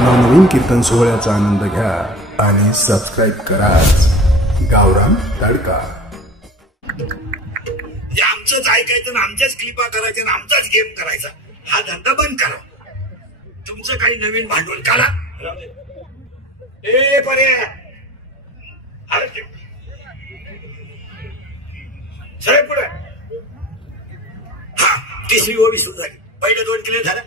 नवनवीन कीर्तन सोहळ्याचा आनंद घ्या आणि सबस्क्राईब करा गावरान तडका। आमचंच ऐकायचं ना आमच्याच क्लिपा करायच्या ना आमचाच गेम करायचा हा धंदा बंद करा। तुमचं काही नवीन भांडवल काढा। ए पर्याय सगळे पुढे हा तिसरी ओवी सुरू झाली। पहिले 2 क्लिअर झालं।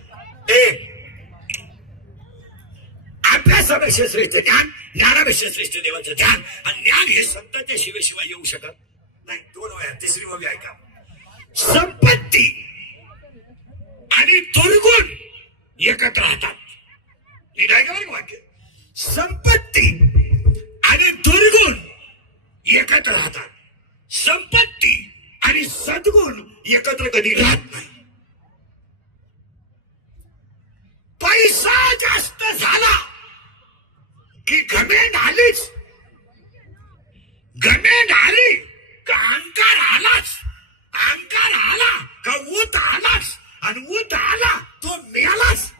अभ्यासापेक्षा श्रेष्ठ ज्ञान, ज्ञानापेक्षा श्रेष्ठ देवाचं ध्यान आणि ज्ञान हे संतांच्या शिवेशिवाय येऊ शकत नाही। 2 वया तिसरी ओवी ऐका। संपत्ती आणि दुर्गुण एकत्र राहतात। नीट ऐका बरं वाक्य। संपत्ती आणि दुर्गुण एकत्र राहतात। संपत्ती आणि सद्गुण एकत्र कधी राहत नाही। पैसा जास्त झाला की घमेंड आलीच। घमेंड आली का अहंकार आलाच। अहंकार आला का ऊत आलाच आणि ऊत आला तो मेलाच।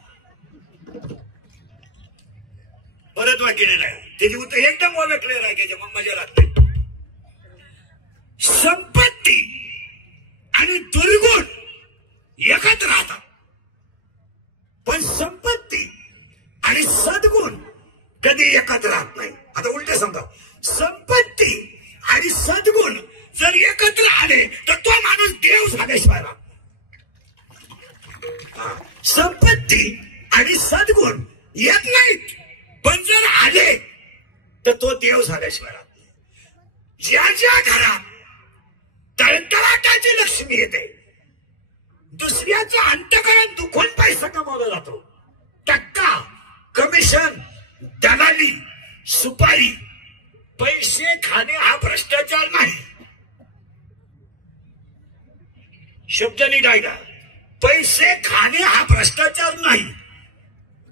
परत वाक्य नाही त्याची उत्तर एकदम ओवे क्लिअर ऐकायचे मग मजा लागते। संपत्ती आणि दुर्गुण एकत्र राहतात पण संपत्ती आणि सद्गुण कधी एकत्र राहत नाही। आता उलट समजा संपत्ती आणि सद्गुण जर एकत्र आले तर तो माणूस देव झाल्याशिवाय राहत नाही। संपत्ती आणि सद्गुण येत नाहीत पण जर आले तर तो देव झाल्याशिवाय राहत नाही। ज्याच्या घरात तळतळाटाची लक्ष्मी येते दुसऱ्याचं अंतकरण दुखून पैसा कमावला जातो। टक्का, कमिशन, दलाली, सुपारी, पैसे खाणे हा भ्रष्टाचार नाही। शब्द नीट ऐका। पैसे खाणे हा भ्रष्टाचार नाही।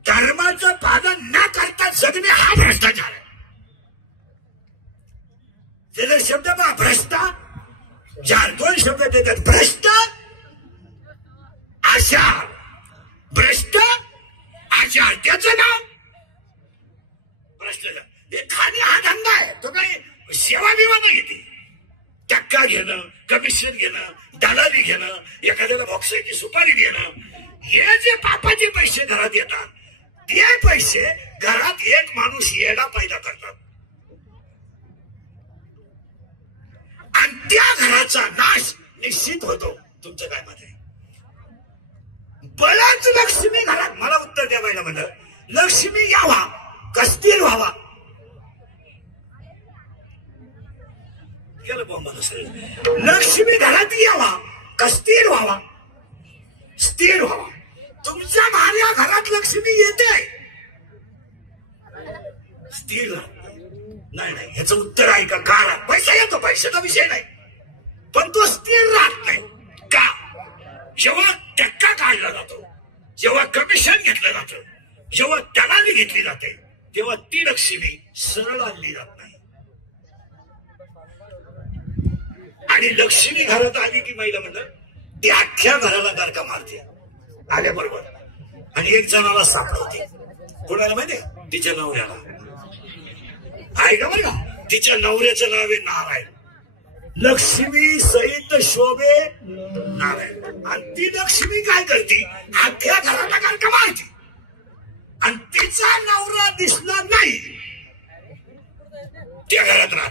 धर्माचं पालन न करता जगणे हा भ्रष्टाचार आहे। त्याचा शब्द पहा भ्रष्टाचार 2 शब्द देतात। भ्रष्ट आचार, भ्रष्ट आचार त्याचं नाव भ्रष्टाचार। हे खाणे हा धंदा आहे तो काही सेवा बिवा नाही घेते। टक्का घेणं, कमिशन घेणं, दलाली घेणं, एखाद्याला बॉक्साची सुपारी देणं हे जे पापाचे पैसे घरात येतात ते पैसे घरात एक माणूस येडा पैदा करतात आणि त्या घराचा नाश निश्चित होतो। तुमचं काय मत आहे? बळच लक्ष्मी घरात मला उत्तर द्या पाहिजे म्हणलं लक्ष्मी यावा का स्थिर व्हावा? गेलं बॉम्बाला सर। लक्ष्मी घरात यावा का स्थिर व्हावा? स्थिर व्हावा। तुमच्या माझ्या घरात लक्ष्मी येते स्थिर नाही नाही ह्याचं उत्तर आहे का? का पैसा येतो पैशाचा विषय नाही पण तो स्थिर राहत नाही का? जेव्हा टक्का काढला जातो, जेव्हा कमिशन घेतलं जातं, जेव्हा दलाली घेतली जाते तेव्हा ती लक्ष्मी सरळ आणली जात नाही। आणि लक्ष्मी घरात आली की महिला म्हणलं ती अख्ख्या घराला गारका मारते आल्याबरोबर आणि एक जणाला सापडवते। कोणाला माहितीये? तिच्या नवऱ्याला। आहे का बरं का? तिच्या नवऱ्याचं नाव आहे नारायण। लक्ष्मी सहित शोभे नारायण आणि ती लक्ष्मी काय करते? अख्ख्या घराला गारका मारते आणि तिचा नवरा दिसला नाही त्या घरात राहत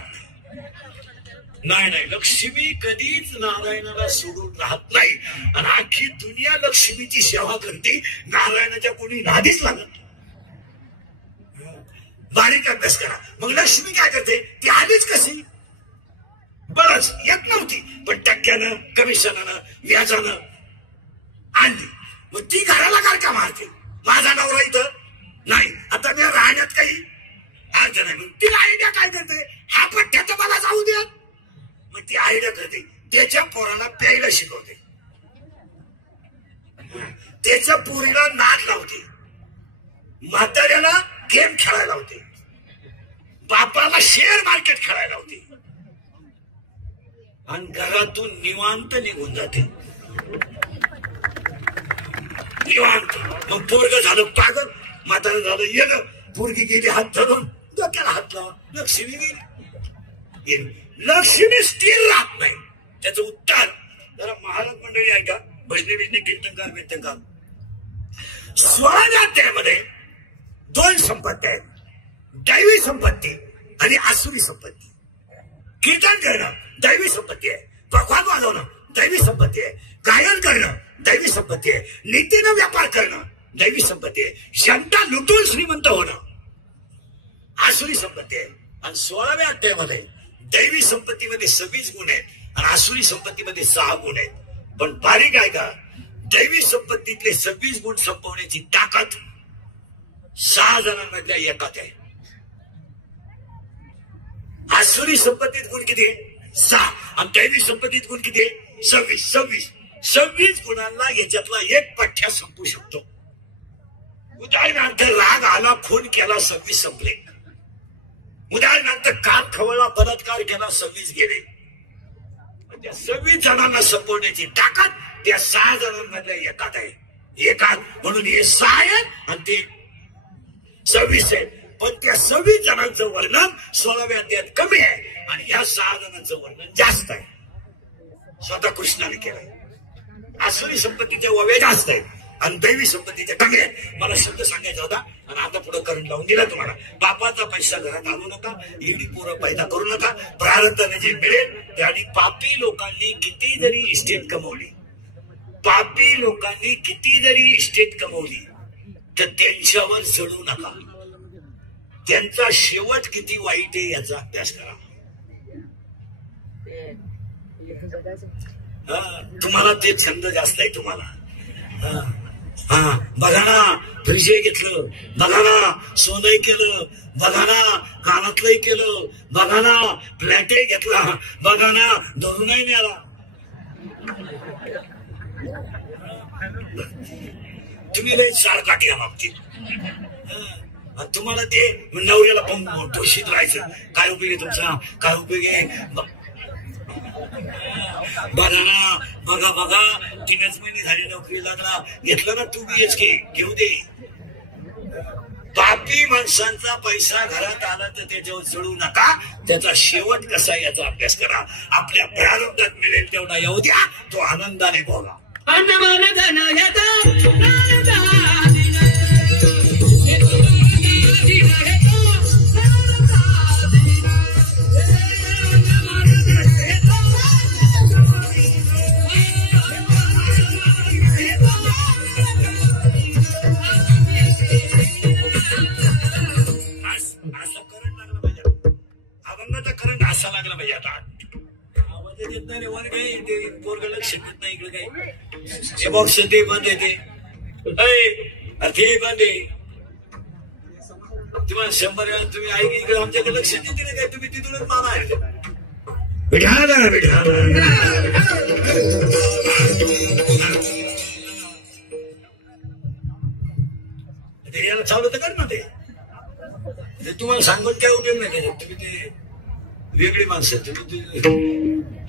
नाही। नाही लक्ष्मी कधीच नारायणाला सोडून राहत नाही आणि अख्खी दुनिया लक्ष्मीची सेवा करते नारायणाच्या कोणी नादीच लागत। बारीक अभ्यास करा। मग लक्ष्मी काय करते? ती आलीच कशी? बरंच येत नव्हती पण टक्क्यानं, कमिशनानं, व्याजानं आणली। मग ती घराला गारका मारते। माझा नवरा इथं नाही, आता मी राहण्यात काही अर्थ नाही। मग ती आयडिया काय करते? हा पट्ट्या तर मला जाऊ द्या। मग ती आयडिया करते त्याच्या पोराला प्यायला शिकवते, त्याच्या पोरीला नाद लावते, म्हाताऱ्याला गेम खेळायला लावते, बापाला शेअर मार्केट खेळायला लावते आणि घरातून निवांत निघून जाते। निवांत मग पोरग झालं पागल म्हातारं झालं येणं, पोरगी गेली हात धरून डोक्याला हात लावा, लक्ष्मी गेली. लक्ष्मी स्थिर राहत नाही. त्याचं उत्तर जरा महाराज मंडळी ऐका, भजनी बिजनी कीर्तनकार कीर्तनकार. 16 अध्यायामध्ये 2 संपत्ती आहेत, दैवी संपत्ती आणि आसुरी संपत्ती. कीर्तन करणं दैवी संपत्ती आहे, पखवाद वाजवणं दैवी संपत्ती आहे, गायन करणं दैवी संपत्ती आहे, नीतीनं व्यापार करणं दैवी संपत्ती आहे, जनता लुटून श्रीमंत होणं आसुरी संपत्ती आहे. आणि 16व्या अध्यायामध्ये दैवी संपत्तीमध्ये 26 गुण आहेत आणि आसुरी संपत्तीमध्ये 6 गुण आहेत. पण बारीक आहे का, दैवी संपत्तीतले 26 गुण संपवण्याची ताकद 6 जणांमधल्या एकात आहे. आसुरी संपत्तीत गुण किती आहे? 6. आणि दैवी संपत्तीत गुण किती आहे? 26 गुणांना याच्यातला एक पठ्ठ्या संपू शकतो. उदाहरणार्थ राग आला, खून केला, 26 संपले. उदाहरणार्थ कान खवळला, बलात्कार केला, 26 गेले. त्या 26 जणांना संपवण्याची ताकद त्या 6 जणांमधल्या एकात आहे. एकात म्हणून हे 6 आहे आणि ते 26 आहे. पण त्या 26 जणांचं वर्णन 16व्या अध्यायात कमी आहे आणि या 6 जणांचं वर्णन जास्त आहे. स्वतः कृष्णाने केलंय. आसुरी संपत्तीच्या वव्या जास्त आहेत आणि दैवी संपत्तीच्या कमी आहेत. मला शब्द सांगायचा होता आणि आता पुढे करंट लावून दिला तुम्हाला. बापाचा पैसा घरात आणू नका, एवढी पोरं पैदा करू नका. प्रारब्धाने जे मिळेल ते. आणि पापी लोकांनी किती जरी इस्टेट कमवली, पापी लोकांनी किती जरी इस्टेट कमवली तर त्यांच्यावर चढू नका. त्यांचा शेवट किती वाईट आहे याचा अभ्यास करा. तुम्हाला ते छंद जास्त आहे तुम्हाला. बघा ना फ्रीजे घेतलं, बघा ना सोनंही केलं, बघा ना कानातलंही केलं, बघा ना फ्लॅटही घेतला, बघा ना धरूनही मिळाला. तुम्ही लय शाळकाठी या बाबतीत. तुम्हाला ते नवऱ्याला पण ठोशीत राहायचं. काय उपयोग आहे तुमचा, काय उपयोग आहे. बघा ना, बघा बघा 3च महिने झाले नोकरी लागला, घेतलं ना 2 BHK घेऊ दे. पापी माणसांचा पैसा घरात आला तर त्याच्यावर चढू नका. त्याचा शेवट कसा याचा अभ्यास करा. आपल्या प्रारब्धात मिळेल तेवढा येऊ द्या, तो आनंदाने बोला. लागला पाहिजे. आता आवाज येत नाही वर काही ते पोरग लक्ष देत नाही. इकडे काही बॉक्स ते बंद येते, ते बंद आहे. तुम्हाला 100 वेळा तुम्ही ऐक इकडे आमच्याकडे लक्ष देते नाही काय, तुम्ही तिथूनच माना आहे. याला चालू तर कर ना. ते तुम्हाला सांगून काय उपयोग नाही त्याच्यात. तुम्ही ते वेगळी माणसं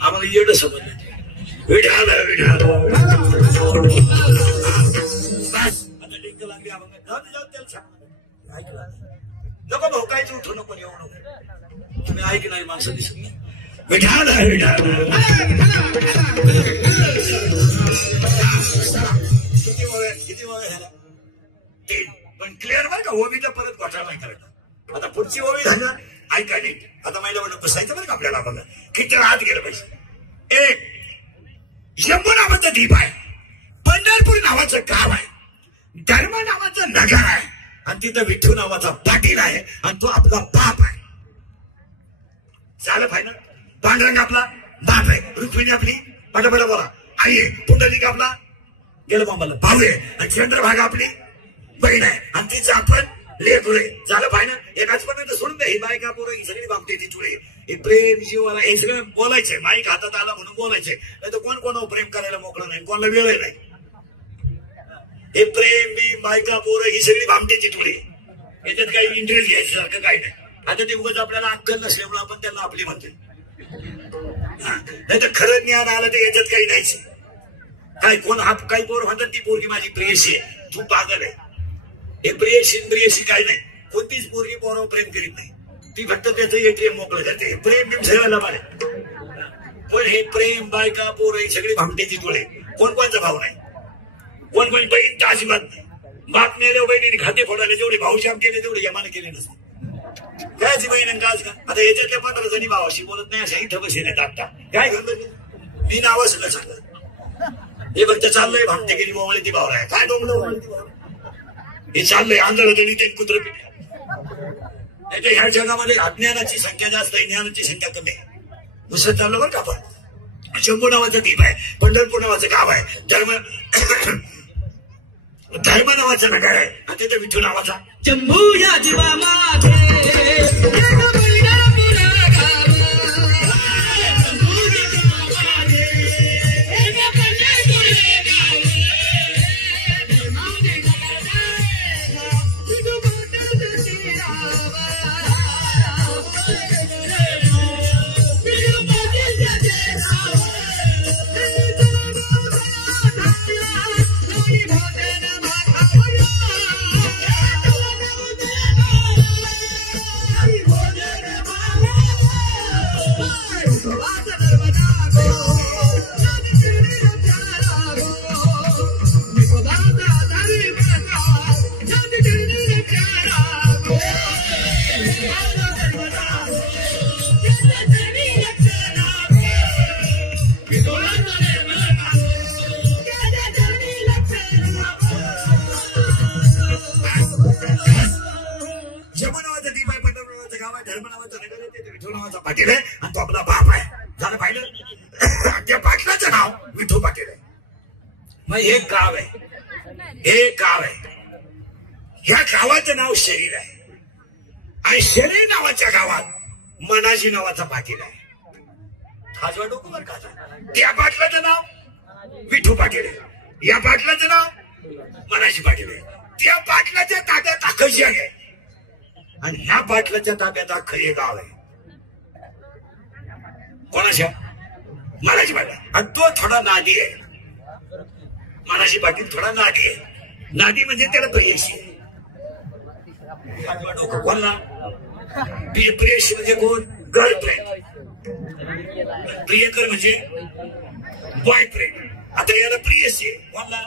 आम्हाला येणं समजलं. आता लिंक लागली आम्हाला त्याला सांग ऐकला नको भाऊ काहीच उठू नको एवढं. तुम्ही ऐक नाही माणसं दिसत नाही. किती वय झाला 3. पण क्लिअर बरं का, ओबीचा परत घोटाळा नाही करायचा. आता पुढची ओबी झाला ऐका नाही. आता महिला म्हणून बसायचं बरं का आपल्याला. बघा किती आत गेलं पाहिजे. एक शंभू नावाचं द्वीप आहे, पंढरपूर नावाचं गाव आहे, धर्म नावाचं नगर आहे आणि तिथं विठ्ठू नावाचा पाटील आहे आणि तो आपला बाप आहे. झालं फायनल. पांडुरंग आपला बाप आहे, रुक्मिणी आपली पटापटा बोला आई आहे, पुंडलिक आपला गेलं बाबाला भाऊ आहे आणि चंद्रभागा आपली बहीण आहे आणि तिचं आपण लेकुरे. झालं फायनल. एकाच पर्यंत सोडून द्या. ही बायका पोरं ही सगळी बाबती ती चुळे. हे प्रेम जीवाला हे सगळं बोलायचंय. माईक हातात आला म्हणून बोलायचंय, नाही तर कोण कोणावर प्रेम करायला मोकळं नाही, कोणाला वेळ नाही. हे प्रेम बी बायका पोरं ही सगळी बामटीची टोळी. याच्यात काही इंटरेस्ट घ्यायचं सारखं काही नाही. आता ते उगाच आपल्याला अक्कल नसल्यामुळे आपण त्यांना आपली म्हणतोय. नाही तर खरं ज्ञान आलं तर याच्यात काही नाहीच. काय कोण काही पोर म्हणतात ती पोरगी माझी प्रेयसी आहे, तू पागल आहे. हे प्रियशी काय नाही. कोणतीच पोरगी पोरावर प्रेम करीत नाही. ती फक्त त्याचं एटीएम मोकळं करते. प्रेम बिम सगळ्याला मारे. पण हे प्रेम बायका पोर ही सगळी भामटेची टोळे. कोण कोणचा भाव नाही. कोण कोण बहीण तर अजिबात नाही. बाप मेल्या बहिणीने खाते फोडायला जेवढे भाऊश्याम केले तेवढे यमाने केले नसते. कायची बहीण काच का. आता याच्यातल्या 15 जणी भावाशी बोलत नाही अशा इथं बसेल टाकता काय घडलं. मी नाव सगळं सांगत. हे फक्त चाललंय भामटे गेली मोबाईल ती भावला आहे काय डोंगलं. हे चाललंय आंधळ गणी ते कुत्र पिढ्या. ह्या जगामध्ये अज्ञानाची संख्या जास्त आहे, ज्ञानाची संख्या कमी आहे. दुसरं चाललं बरं का. आपण शंभू नावाचं द्वीप आहे, पंढरपूर नावाचं गाव आहे, धर्म नावाचं नगर आहे आणि तिथे विठू नावाचा शंभू या जीवा मागे पाटील आहे आणि तो आपला बाप आहे. झालं पाहिलं. त्या पाटलाचं नाव विठू पाटील आहे. मग हे गाव आहे. हे गाव आहे. ह्या गावाचं नाव शरीर आहे आणि शरीर नावाच्या गावात मनाजी नावाचा पाटील आहे. खाजवा डोकं बरं का. त्या पाटलाचं नाव विठू पाटील आहे. या पाटलाचं नाव मनाजी पाटील आहे. त्या पाटलाच्या ताब्यात अख्खं जग आहे आणि ह्या पाटलाच्या ताब्यात अख्खं हे गाव आहे. कोणाच्या मनाजी पाटील. आणि तो थोडा नादी आहे. मनाजी पाटील थोडा नादी आहे. नादी म्हणजे त्याला प्रियशी आहे. कोणला प्रियशी म्हणजे कोण. गर्लफ्रेंड. प्रियकर म्हणजे बॉयफ्रेंड. आता याला प्रियशी आहे. कोणला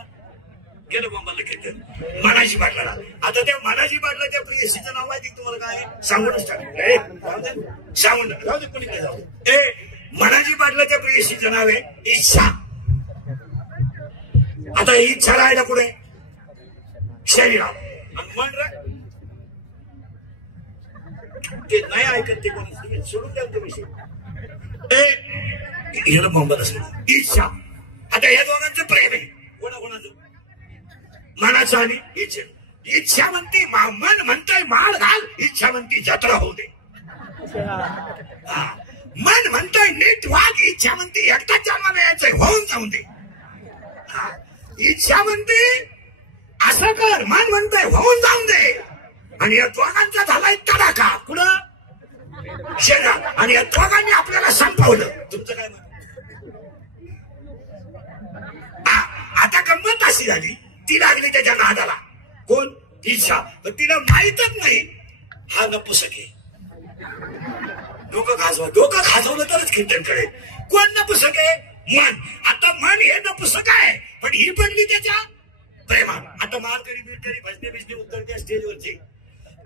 गेलं बॉम्बाला घेतलं मनाजी पाटलाला. आता त्या मनाजी पाटला त्या प्रियशीचं नाव माहिती तुम्हाला काय सांगूनच टाकलं. सांगून जाऊ दे कोणी जाऊ दे. मनाजी पाटलाच्या प्रियशीचं नाव आहे इच्छा. आता ही इच्छा राहायला कुठे शरीरात. मन ते नाही ऐकत ते कोण सोडून द्या तो विषय. ह्याला बॉम्बाला सोडून इच्छा. आता या दोघांचं प्रेम आहे. कोणाकोणाचं मनाचं आणि इच्छा. इच्छा म्हणते मन म्हणतोय माळ घाल. इच्छा म्हणते जत्रा होऊ दे. मन म्हणतोय नीट वाग. इच्छा म्हणते एकटाच जन्माला यायचंय होऊन जाऊन दे. इच्छा म्हणते असं कर. मन म्हणतोय होऊन जाऊन दे. आणि या दोघांचा झालाय तडाखा कुठं शरीरात. आणि या दोघांनी आपल्याला संपवलं. तुमचं काय म्हणत. आता गंमत अशी झाली. ती लागली त्याच्या नादाला. कोण इच्छा. पण तिला माहीतच नाही हा नपुसक आहे. डोकं खाजवलं तरच कीर्तन कळेल. कोण नपुसक आहे. मन. आता मन हे नपुसक आहे पण ही पडली त्याच्या प्रेमात. आता मारकरी बिरकरी भजने बिजने उतरत्या स्टेजवरचे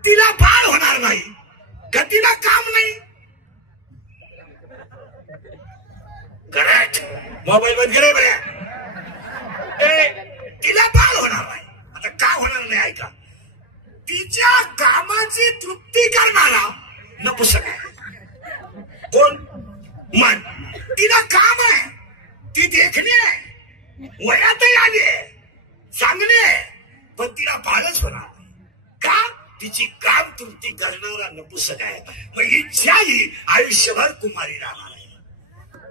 तिला बाळ होणार नाही का. तिला काम नाही. करेक्ट. मोबाईल बंद करे बऱ्या. तिला बाळ होणार नाही. आता का होणार नाही ऐका. तिच्या कामाची तृप्ती करणारा नपुसक आहे. कोण मन. तिला काम आहे. ती देखणी आहे. वयातही आली आहे. चांगली आहे. पण तिला बाळच होणार नाही. का तिची काम तृप्ती करणारा नपुसक आहे. मग इच्छा ही आयुष्यभर कुमारी राहणार आहे.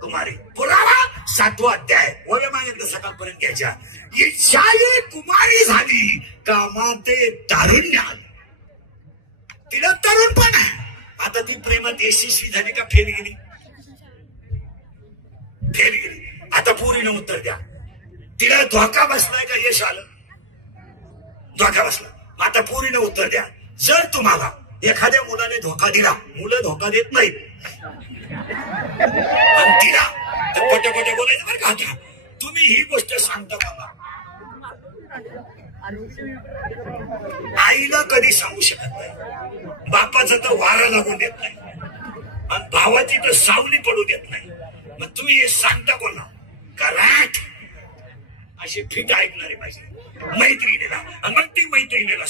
कुमारी. पुरावा 7वा अध्याय ओव्या मागितलं सकाळपर्यंत घ्यायच्या. इच्छा ही कुमारी झाली कामाते तारुण्य आलं. तिला तरुण पण आहे. आता ती प्रेमात यशस्वी झाली का फेल गेली. फेल गेली. आता पोरीनं उत्तर द्या. तिला धोका बसलाय का यश आलं. धोका बसला. आता पोरीनं उत्तर द्या. जर तुम्हाला एखाद्या मुलाने धोका दिला, मुलं धोका देत नाहीत, पण दिला तर पटापटा बोलायचं बरं का. आता तुम्ही ही गोष्ट सांगता बाबा, आईला कधी सांगू शकत नाही, बापाचा तर वारा लागून देत नाही, आणि भावाची तर सावली पडू देत नाही. मग तुम्ही हे सांगता कोणा? कराट अशी फिट ऐकणारे पाहिजे मैत्रिणीला. आणि मग ती मैत्रिणीला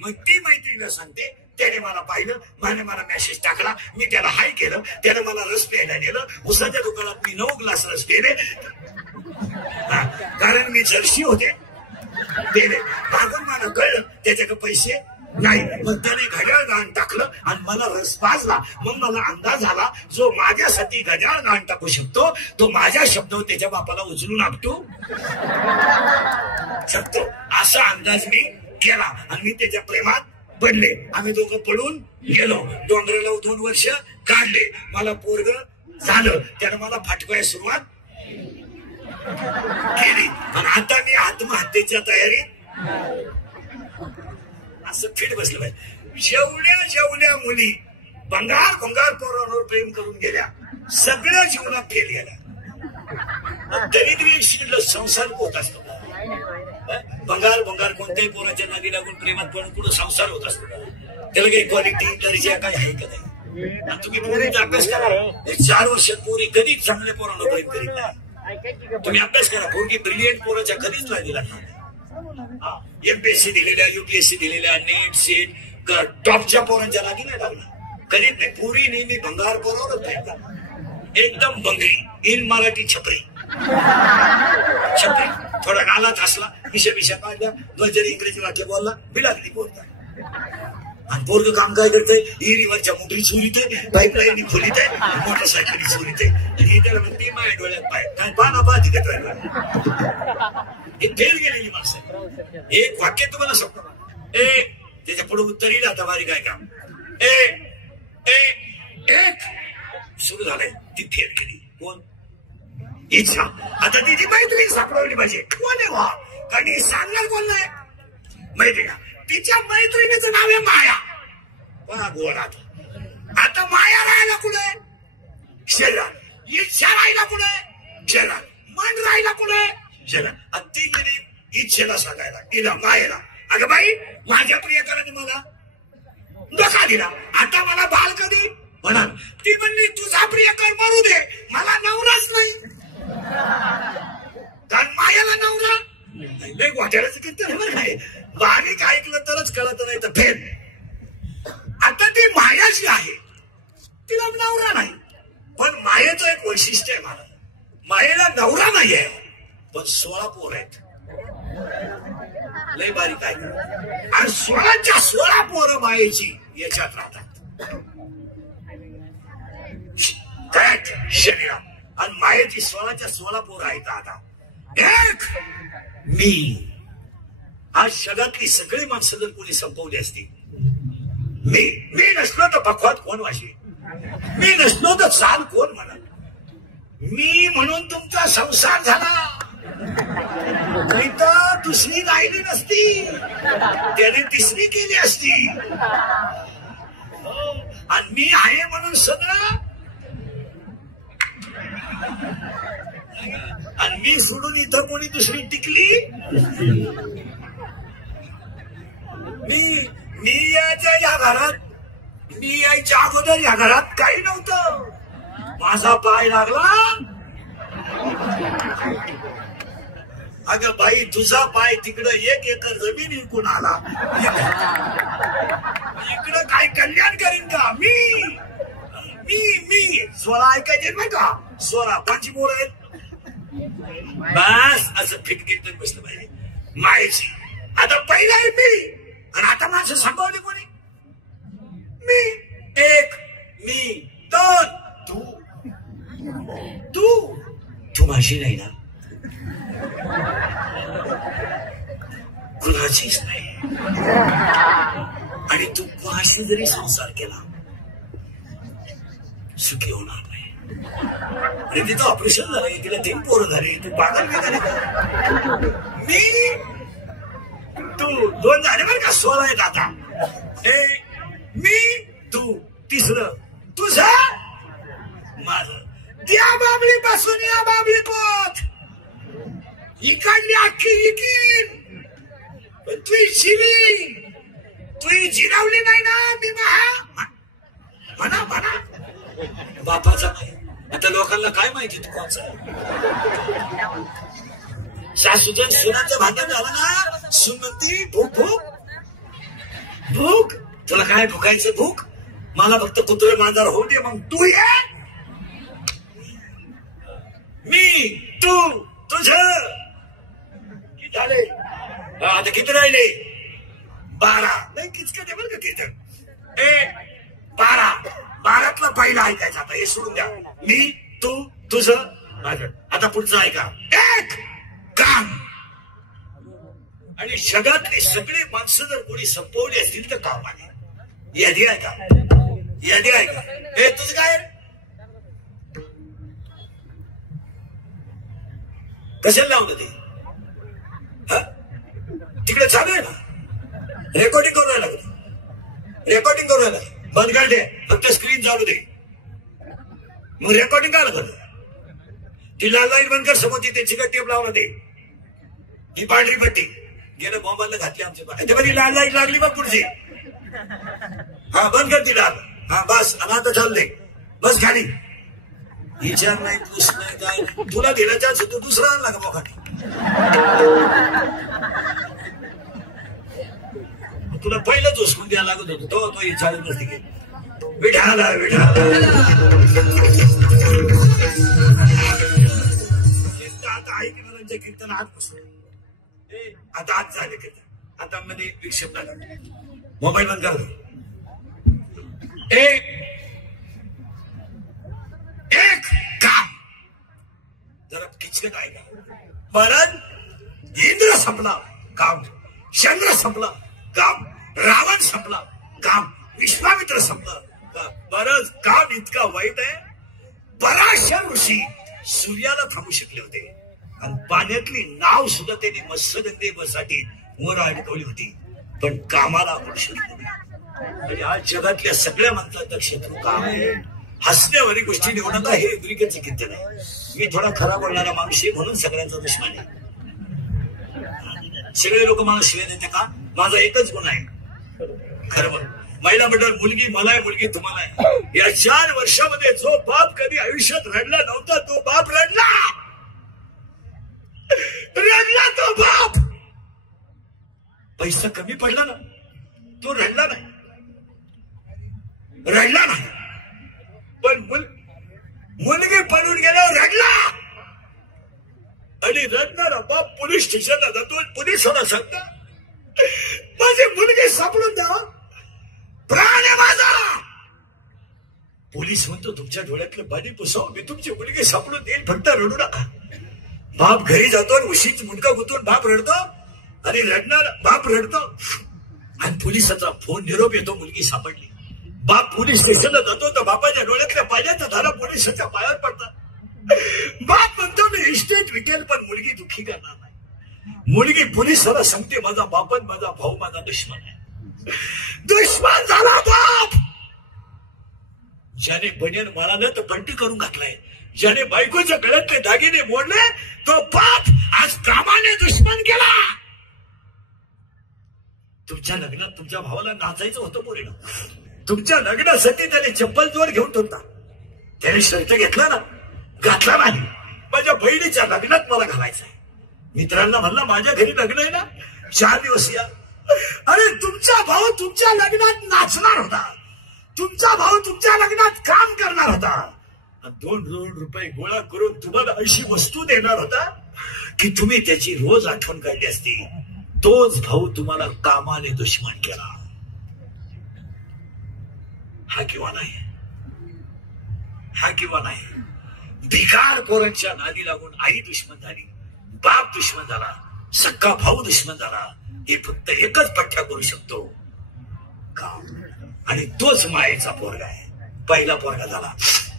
मग ती मैत्रिणीला सांगते, त्याने मला पाहिलं, माने मला मेसेज टाकला, मी त्याला हाय केलं, त्याने मला रस प्यायला नेलं, उसाच्या दुकानात मी 9 ग्लास रस पेले, कारण मी जर्सी होते, दिले. मागून मला कळलं त्याच्याकडे पैसे नाही, मग त्याने घड्याळ गाण टाकलं आणि मला रस पाजला. मग मला अंदाज आला, जो माझ्यासाठी घड्याळ गाण टाकू शकतो तो माझ्या शब्दावर त्याच्या बापाला उचलून आपटू शकतो, असा अंदाज मी केला आणि मी त्याच्या प्रेमात पडले. आम्ही दोघं पडून गेलो, डोंगराला 2 वर्ष काढले, मला पोरग झालं, त्यानं मला फाटकायला सुरुवात केली आणि आता मी आत्महत्येच्या तयारीत असं फिट बसलं पाहिजे. जेवढ्या मुली भंगार पोरांवर प्रेम करून गेल्या, सगळ्या जीवनात फेल गेल्या, तरी एक शिल्लक संसार होत असतो. भंगार कोणत्याही पोराच्या नादी लागून प्रेमात पडून पुढे संसार होत असतो. त्याला काही क्वालिटी दर्जा काय आहे का नाही? आणि तुम्ही पोरीचा अभ्यास करा, 4 वर्षात पोरी कधीच चांगल्या पोरांना प्रेम करीत नाही. तुम्ही अभ्यास करा, पोरगी ब्रिलियंट पोराच्या कधीच लागली लागणार. एमपीएससी दिलेल्या, युपीएससी दिलेल्या, नेट सेट टॉपच्या पोरांच्या लागी नाही लागणार कधीच नाही. पोरी नेहमी भंगार पोरावरच पाहिजे, एकदम बंगरी, इन मराठी छपरी, थोडा गालात हसला, विषय काढल्या, जरी इंग्रजी वाक्य बोलला, बिलागली बोलता. आणि पोरग काम काय करतंय? इरीवरच्या मोटरी चोरीत आहे, पाईपलाईन खोलीत आहे, मोटरसायकली चोरीत आहे, आणि त्याला म्हणते माझ्या डोळ्यात पाय काय पाना पाहती का? हे फेल गेलेली माणसं. एक वाक्य तुम्हाला सांगतो, त्याच्या पुढे उत्तर येईल आता बारीक आहे काम. एक सुरू झालंय, ती फेल गेली. कोण? इच्छा. आता तिची मैत्रीण सापडवली पाहिजे. कोण आहे वा? कारण सांगणार कोण नाही मैत्रिणी. तिच्या मैत्रिणीचं नाव आहे माया. गोळात आता माया राहायला कुठे? शरीरात. इच्छा राहिला कुठे? शरीरात. मन राहिला कुठे? शरीरात. ती गेली इच्छेला सांगायला, तिला मायेला, अगं बाई माझ्या प्रियकराने मला धोका दिला, आता मला बाल कधी म्हणाल. ती म्हणली तुझा प्रियकर मरू दे, मला नवराच नाही, कारण मायाला नवरा नाही. वाट्यालाच किती बरं काय, बारीक ऐकलं तरच कळत नाही तर फेल. आता ती मायाची आहे, तिला नवरा नाही, पण मायेचं एक वैशिष्ट्य आहे, मला मायेला नवरा नाही आहे, पण 16 पोर आहेत. लय बारीक ऐकलं. आणि 16च्या 16 पोरं मायेची याच्यात राहतात शरीरात. आणि मायेची 16च्या 16 पोरं आहेत. आता एक मी, आज जगातली सगळी माणसं जर कोणी संपवली असती, मी नसलो तर पखवात कोण वाशी, मी नसलो तर चाल कोण म्हणा, मी म्हणून तुमचा संसार झाला, नाही तर दुसरी राहिली नसती, त्याने तिसरी केली असती. आणि मी आहे म्हणून सगळं, आणि मी सोडून इथं कोणी दुसरी टिकली. मी याच्या घरात, मी यायच्या अगोदर या घरात काही नव्हतं. माझा पाय लागला, अगं बाई तुझा पाय तिकडं 1 एकर जमीन विकून आला, इकडं काय कल्याण करीन का? मी 16 ऐकायचे नाही का? 16 5 पोरं आहेत, बस असं फिटकिट बसलं पाहिजे मायेची. आता पहिला आहे मी, आणि आता माझं सांभावली कोणी? मी 1, मी 2, तू माझी नाही ना, कुणाचीच नाही. आणि तू कुणाशी जरी संसार केला सुखी होणार नाही. आणि तिथं ऑपरेशन झालंय, तिला 3 पोरं झाले, तू पागल नाही झाले का? मी, तू तू 2 झाले बरं का, 16 आहेत आता. मी तू तिसरं तुझं माझं. त्या बाबळी पासून या बाबळी पोत इकडली अख्खी इकीन, पण तू शिवी तू जिरावली नाही ना. मी म्हणा म्हणा बापाचा नाही. आता लोकांना काय माहिती तू कोणचा. सासूजन सुनाचं भांडण झालं ना, सुनती भूक भूक भूक. तुला काय भुकायचं भूक, मला फक्त कुत्रे मांजर होऊ दे, मग तू ये. मी तू तुझं किती झाले आता, किती राहिले 12. नाही किचकट आहे बरं का कीर्तन. 12 पहिला ऐकायचा. आता हे सोडून द्या. मी तू तुझं माझं. आता पुढचं ऐका. एक काम. आणि जगातली सगळी माणसं जर कोणी संपवली असतील तर कामाने. यादी ऐका, यादी ऐका. हे तुझं काय कशाला लावलं ते तिकडे चालू आहे ना, रेकॉर्डिंग करून राहिला, रेकॉर्डिंग करून राहिला. बंद कर दे, फक्त स्क्रीन चालू दे. मग रेकॉर्डिंग काय करत. ती लाल लाईट बंद कर, समोर ती त्याची टेप लावला ते. ही पांढरी पट्टी गेलं मोबाईलला घातली आमच्या. लाल लाईट लागली बघ पुढची. हा बंद कर ती लाल. हा बस. आता चालू दे. बस खाली. विचार नाही प्रश्न काय. तुला दिला चान्स तू दुसरा आणला का मोखाटी. तुला पहिलंच उचकून द्यायला लागत होतो तो चालू नसते की विठाला विठाला. आता आहे की मला कीर्तन आजपासून. आता आज झाले कीर्तन. आता मध्ये विक्षेप झाला. मोबाईल बंद कर. एक काम जरा किचकट आहे का. कारण इंद्र संपला काम, चंद्र संपला काम, रावण संपला काम, विश्वामित्र संपलं काम. बरंच काम इतका वाईट आहे. पराशर ऋषी सूर्याला थांबू शकले होते आणि पाण्यातली नाव सुद्धा त्यांनी मत्स्यगंधेसाठी वर अडकवली होती, पण कामाला आपण शकलो नाही. आज जगातल्या सगळ्या माणसाचं क्षेत्र काम आहे. हसण्यावारी गोष्टी निवडणं हे ग्रीकेचं कीर्तन आहे. मी थोडा खरा बोलणारा माणूस आहे म्हणून सगळ्यांचा दुश्मन आहे. सगळे लोक मला शिवाय देते का. माझा एकच गुण आहे खरं बोल. महिला मंडळ मुलगी मला आहे, मुलगी तुम्हाला आहे. या 4 वर्षामध्ये जो बाप कधी आयुष्यात रडला नव्हता तो बाप रडला. रडला तो बाप. पैसा कमी पडला ना तो रडला नाही, रडला नाही. पण मुलगी पळून गेल्यावर रडला. आणि रडणारा बाप पोलीस स्टेशनला जातो. पोलिसांना सांगता माझी मुलगी सापडून द्या, प्राण आहे माझा. पोलीस म्हणतो तुमच्या डोळ्यातलं पाणी पुसाव, मी तुमची मुलगी सापडून देईल, फक्त रडू नका. बाप घरी जातो आणि उशीच मुंडका गुंतून बाप रडतो आणि रडणार बाप रडतो आणि पोलिसाचा फोन निरोप येतो मुलगी सापडली. बाप पोलीस स्टेशनला जातो तर बापाच्या डोळ्यातल्या पाण्याचा धारा पोलिसाच्या पायावर पडतात. बाप म्हणतो मी इस्टेट विकेल पण मुलगी दुःखी करणार नाही. मुलगी पोलिसाला सांगते माझा बापन माझा भाऊ माझा दुश्मन आहे. दुश्मन झाला बाप. ज्याने बनियन मारानं तर बंटी करून घातलाय, ज्याने बायकोच्या गळ्यातले दागिने मोडले तो बाप आज कामाने दुश्मन केला. तुमच्या लग्नात तुमच्या भावाला नाचायचं होतं पोरीनं. तुमच्या लग्नासाठी त्याने चप्पल जोर घेऊन ठेवता. त्याने शर्ट घेतला ना, घातला नाही. माझ्या बहिणीच्या लग्नात मला घालायचं आहे. मित्रांना म्हणला माझ्या घरी लग्न आहे ना, 4 दिवस या. अरे तुमचा भाऊ तुमच्या लग्नात नाचणार होता, तुमचा भाऊ तुमच्या लग्नात काम करणार होता, 2 रुपये गोळा करून तुम्हाला अशी वस्तू देणार होता की तुम्ही त्याची रोज आठवण काढली असती. तोच भाऊ तुम्हाला कामाने दुश्मन केला. हा किंवा नाही, हा किंवा नाही. भिकार पोरांच्या नादी लागून आई दुश्मन झाली, बाप दुश्मन झाला, सक्का भाऊ दुश्मन झाला. हे फक्त एकच पठ्ठ्या करू शकतो काम. आणि तोच मायेचा पोरगा आहे. पहिला पोरगा झाला.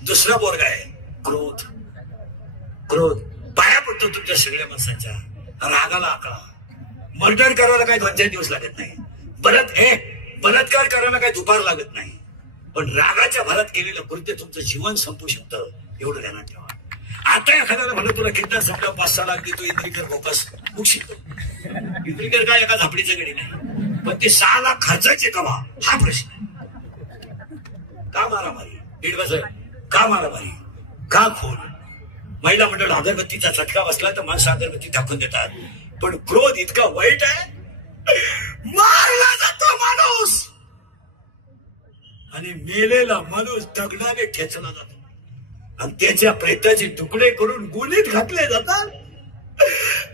दुसरा पोरगा आहे क्रोध. क्रोध पाया पडतो तुमच्या सगळ्या माणसांच्या. रागाला आकळा, मर्डर करायला काही 2-4 दिवस लागत नाही. बलात्कार करायला काही दुपार लागत नाही. पण रागाच्या भरात केलेलं कृत्य तुमचं जीवन संपू शकतं, एवढं ध्यानात ठेवा. आता एखाद्याला म्हणलं तुला किडनॅप संपला 5-6 लाख देतो इंद्रिकर बोकस शिकतो. इंद्रिकर काय एका झापडीचं गडी नाही, पण ते 6 लाख खर्चाचे कवा हा प्रश्न. का मारामारी? का मारामारी? का खून? महिला मंडळ अगरबत्तीचा चटका बसला तर माणसं अगरबत्ती टाकून देतात. पण क्रोध इतका वाईट आहे, मारला जातो माणूस आणि मेलेला माणूस दगडाने ठेचला जातो आणि त्याच्या प्रेताचे तुकडे करून गुलीत घातले जातात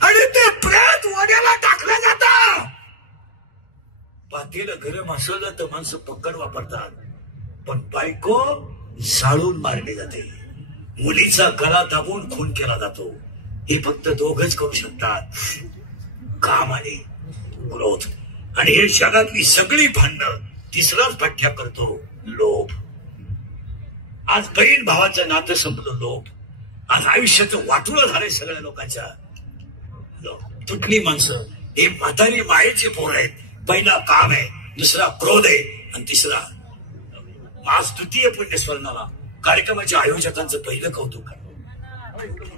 आणि ते प्रेत वड्याला टाकलं जातं. पातेलं गरम असलं तर माणसं पकड वापरतात, पण बायको जाळून मारली जाते. मुलीचा गळा दाबून खून केला जातो. हे फक्त दोघच करू शकतात, काम आणि क्रोध. आणि हे जगातली सगळी भांडणं तिसराच पठ्ठ्या करतो, लोभ. आज बहीण भावाचं नातं संपलं, लोभ. आज आयुष्याचं वाटुळं झालंय सगळ्या लोकांच्या. तुटली माणसं, हे म्हातारी मायेचे पोर आहेत. पहिला काम आहे, दुसरा क्रोध आहे आणि तिसरा. आज तृतीय पुण्यस्मरणाला कार्यक्रमाच्या आयोजकांचं पहिलं कौतुक आहे,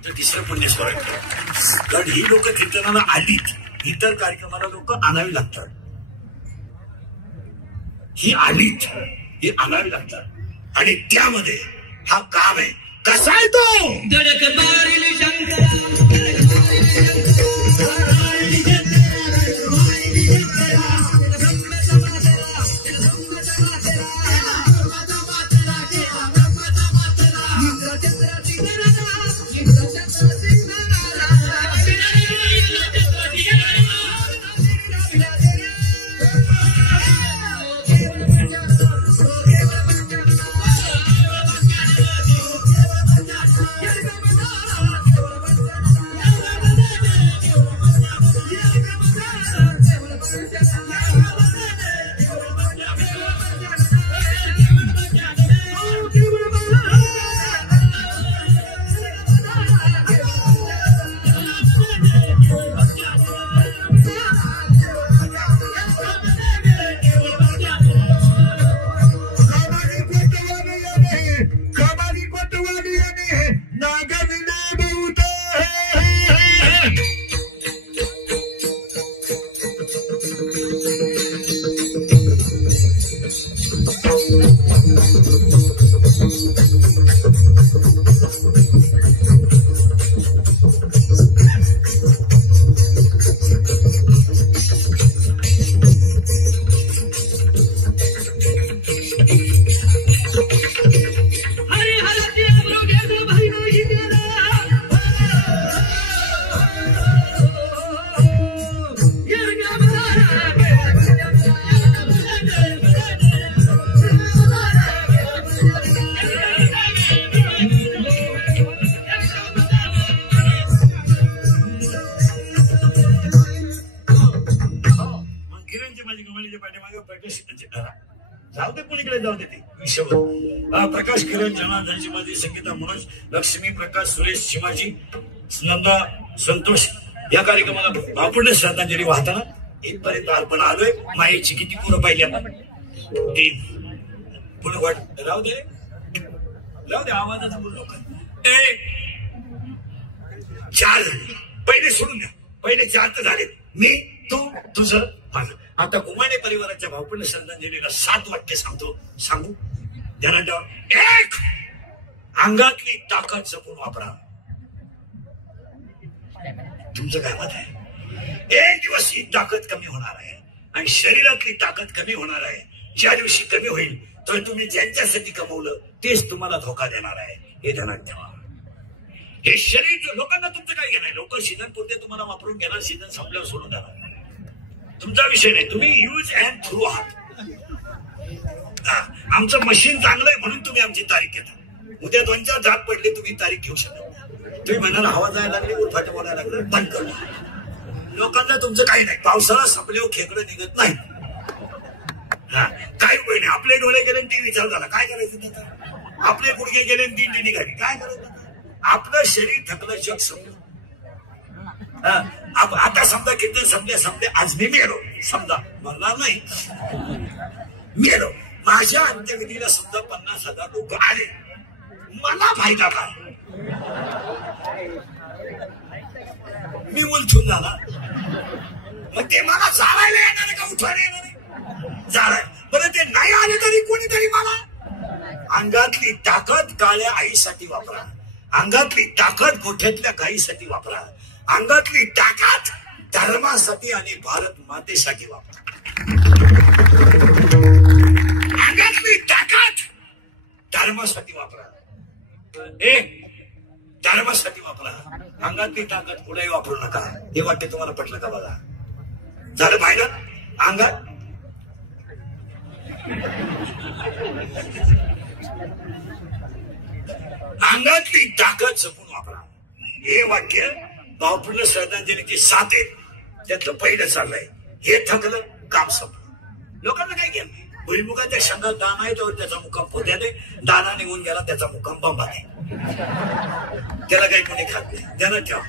तर तिसरं पुण्यस्मरण. कारण ही लोक कीर्तनाला आलीत, इतर कार्यक्रमाला लोक आणावी लागतात. ही आलीत, ही आणावी लागतात आणि त्यामध्ये हा काम आहे. कसा आहे तो? धडक मारिल शंकरा. जाऊ दे, कुणीकडे जाऊ दे. ते प्रकाश किरण, जनार्दन शिवाजी, संगीता मनोज, लक्ष्मी प्रकाश, सुरेश शिवाजी, नंदा संतोष या कार्यक्रमाला भावपूर्ण श्रद्धांजली वाहताना इथपर्यंत अर्पण आलोय. मायेची किती पुरं पाहिली आपण? पुढे वाट राहू दे, राहू दे, आवाजाचं बोल. लोक 4 पहिले सोडून द्या. पहिले 4 तर झाले, मी, तू, तुझं, माझं. आता कुमाने परिवाराच्या भावपूर्ण श्रद्धांजलीला 7 वाक्य सांगतो. सांगू? ध्यानात ठेवा. 1, अंगातली ताकद जपून वापरा. तुमचं काय मत आहे? एक दिवस ही ताकद कमी होणार आहे आणि शरीरातली ताकद कमी होणार आहे. ज्या दिवशी कमी होईल तर तुम्ही ज्यांच्यासाठी कमवलं तेच तुम्हाला धोका देणार आहे, हे ध्यानात ठेवा. हे शरीर लोकांना तुमचं काय घेणार? लोक सीझन पुरते तुम्हाला वापरून घेणार, सीझन संपल्यावर सोडून देणार. तुमचा विषय नाही, तुम्ही यूज अँड थ्रू आहात. आमचं मशीन चांगलं आहे म्हणून तुम्ही आमची तारीख घेता. उद्या 2-4 जात पडले, तुम्ही तारीख घेऊ शकत नाही. तुम्ही म्हणाला हवा जायला लागली, उलफाटे बोलायला लागलं, बंद करू. लोकांना तुमचं काही नाही. पावसाळा संपल्यावर खेकडं निघत नाही. काही वेळ नाही. आपले डोळे गेले टीव्ही चालू झाला, काय करायचं त्याचा? आपले गुडघे गेले दिंडी निघाली, काय करायचं? आपलं शरीर थकलं, जग संपलं. आता समजा किती समजा आज मी मेलो, समजा म्हणणार नाही मेलो, माझ्या अंत्यविधीला समजा 50,000 लोक आले, मला फायदा काय? मी उलटून झाला, मग ते मला जाळायला येणार का उठवायला येणार? जाळाय बरं, ते नाही आले तरी कोणीतरी मला अंगातली ताकद काळ्या आईसाठी वापरा, अंगातली ताकद गोठ्यातल्या गाईसाठी वापरा, अंगातली ताकद धर्मासाठी आणि भारत मातेसाठी वापरा, अंगातली ताकद धर्मासाठी वापरा, धर्मासाठी वापरा, अंगातली ताकद कुठेही वापरू नका. हे वाटते तुम्हाला पटलं का? बघा झालं पाहिलं. अंगात अंगातली ताकद जपून वापरा. हे वाक्य भावपूर्ण श्रद्धांजलीची 7 आहेत, त्यातलं पहिलं चाललंय. हे थकलं काम संपलं. लोकांना काय केलं? भुईमुगाच्या शेंगात दाना आहे तर त्याचा मुक्काम पोत्याने, दाना निघून गेला त्याचा मुक्काम बंबाने. त्याला काही कोणी खात नाही, त्याला ठेवा.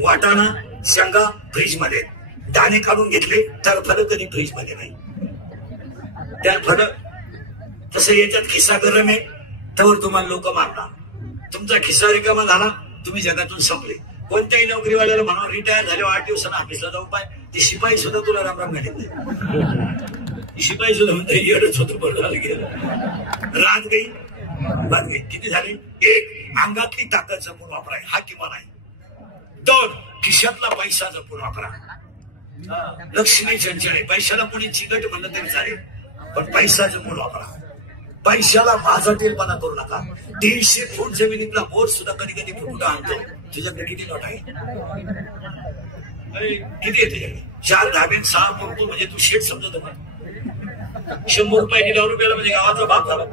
वाटाणा शेंगा फ्रीज मध्ये, दाणे काढून घेतले तर फळ कधी फ्रीज मध्ये नाही. त्या फळ तसं याच्यात खिस्सा गरम आहे तर तुम्हाला लोक मारणार. तुमचा खिस्सा रिकामा झाला, तुम्ही जगातून संपले. कोणत्याही नोकरीवाल्याला म्हणा रिटायर झाले 8 दिवसांना ऑफिसला जाऊ पाय, ते शिपाई सुद्धा तुला रामराम घालीत नाही. शिपाई सुद्धा म्हणते एवढंच होतं, बरं झालं गेलं. रात गई बात गई. किती झाले? 1 अंगातली ताकद जपून वापराय, हा किमान आहे. 2 खिशातला पैसा जपून वापरा. लक्ष्मी चंचल, पैशाला कोणी चिकट म्हणलं तरी चालेल, पण पैसा जपून वापरा. पैशाला माझा टेलपणा करू नका. 150 फूट जमिनीतला बोर सुद्धा कधी कधी फुटून आणतो. तुझ्याकडे किती नोट आहे? किती आहे तुझ्याकडे? 4 धाबे 6 मोठे म्हणजे तू शेट समजतो का? 100 रुपये की 10 रुपयाला म्हणजे गावाचा बाप झाला.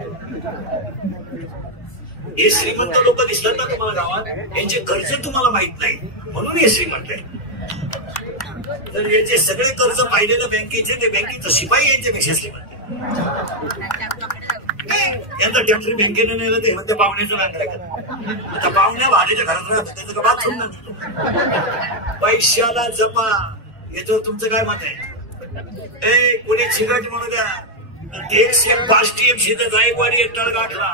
हे श्रीमंत लोक दिसतात ना तुम्हाला गावात, यांचे कर्ज तुम्हाला माहित नाही म्हणून हे श्रीमंत आहे. तर याचे सगळे कर्ज पाहिलेलं बँकेचे, ते बँकेचं शिपाई यांच्यापेक्षा श्रीमंत. यांचा ट्रॅक्टर बँकेने नेलं ते म्हणते पाहुण्याचं नांगराय करत. आता पाहुण्या भाड्याच्या घरात राहतात, त्याचं का बाथरूम नाही. पैशाला जपा, याच्यावर तुमचं काय मत आहे? कोणी सिगरेट म्हणू द्या, 105 TMC जायकवाडी एकटाळ गाठला.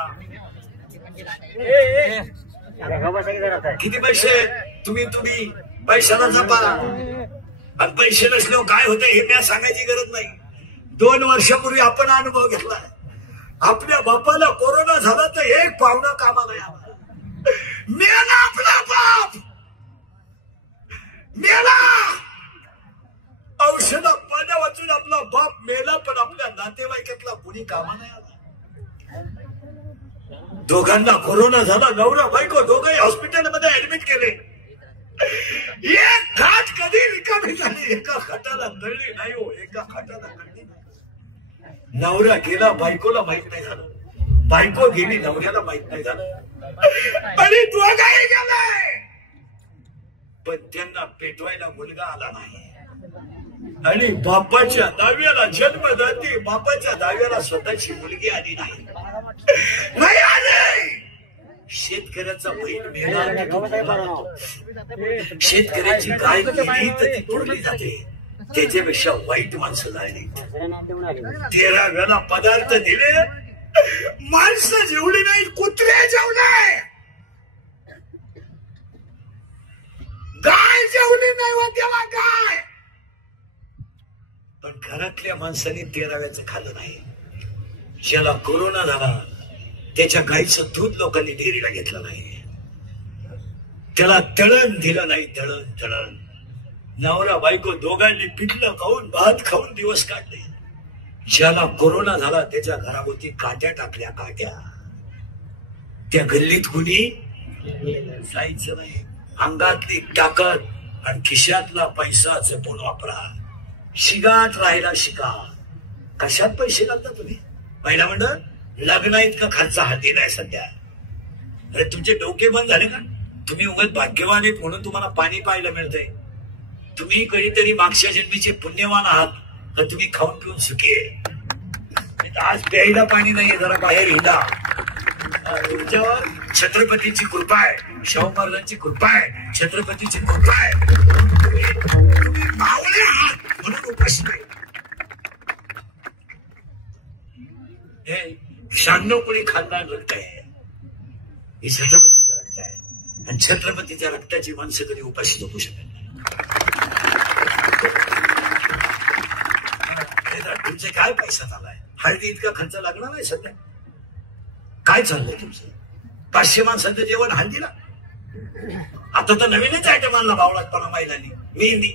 किती पैसे? तुम्ही पैशाला जपा. आणि पैसे नसल्यावर काय होतं हे मी सांगायची गरज नाही. 2 वर्षापूर्वी आपण अनुभव घेतला. आपल्या बापाला कोरोना झाला तर एक पाहुणा कामाला आला, मेला आपला बाप, मेला. औषधा पाण्या वाचून आपला बाप मेला, पण आपल्या नातेवाईकातला कुणी कामा नाही आला. दोघांना कोरोना झाला, नवरा बायको दोघंही हॉस्पिटलमध्ये ऍडमिट केले. एक खाट कधी रिकामी झाली? एका खाटाला नळली नाही हो, एका खाटाला नळली नाही. नवरा गेला, बायकोला माहित नाही झालं. बायको गेली, नवऱ्याला माहित नाही झालं. आणि दोघाही गेलाय, पण त्यांना पेटवायला मुलगा आला नाही. आणि बापाच्या दाव्याला जन्म जाते, बापाच्या दाव्याला स्वतःची मुलगी आली नाही. नाही आले. शेतकऱ्याचा बैल मेला, शेतकऱ्याची गाय गेली तर ती तोडली जाते. त्याच्यापेक्षा वाईट माणसं झाली. 13 वेळा पदार्थ दिले, माणसं जेवली नाही, कुत्रे जेवले, गाय जेवली नाही व त्याला गाय. पण घरातल्या माणसाने 13व्याचं खाल्लं नाही. ज्याला कोरोना झाला त्याच्या गायचं दूध लोकांनी डेअरीला घेतलं नाही, त्याला तळण दिलं नाही. तळण नवरा बायको दोघांनी पिठलं खाऊन भात खाऊन दिवस काढले. ज्याला कोरोना झाला त्याच्या घराभोवती काट्या टाकल्या, काट्या. त्या गल्लीत कुणी जायचं नाही. अंगातली ताकद आणि खिशातला पैसा जपून वापरा. शिगात राहायला शिका. कशात पैसे घालता तुम्ही? पहिला म्हणलं लग्न इतका खर्च हाती नाही सध्या. अरे तुमचे डोके बंद झाले का? तुम्ही उगाच भाग्यवान आहेत म्हणून तुम्हाला पाणी पाहायला मिळतंय. तुम्ही कधीतरी मागच्या जन्मीचे पुण्यवान आहात तर तुम्ही खाऊन पिऊन सुखी आहे. आज प्यायला पाणी नाहीये, जरा बाहेर हिंडा. तुमच्यावर छत्रपतीची कृपा आहे. शाहू महाराजांची कृपा आहे, छत्रपतीची कृपा आहे. तुम्ही मावळे आहात म्हणून उपाशी नाही. हे 96 कोणी खानदान रक्त आहे, हे छत्रपतीचं रक्त आहे. आणि छत्रपतीच्या रक्ताची माणसं कधी उपाशी झोपू शकत नाही. तुमचे काय पैसा झालाय? हळदी इतका खर्च लागणार नाही सध्या. काय चाललंय तुमचं? 500 माणसांचं जेवण हळदीला. आता तर नवीनच आयटम आणला बावळातपणा महिलांनी, मेहंदी.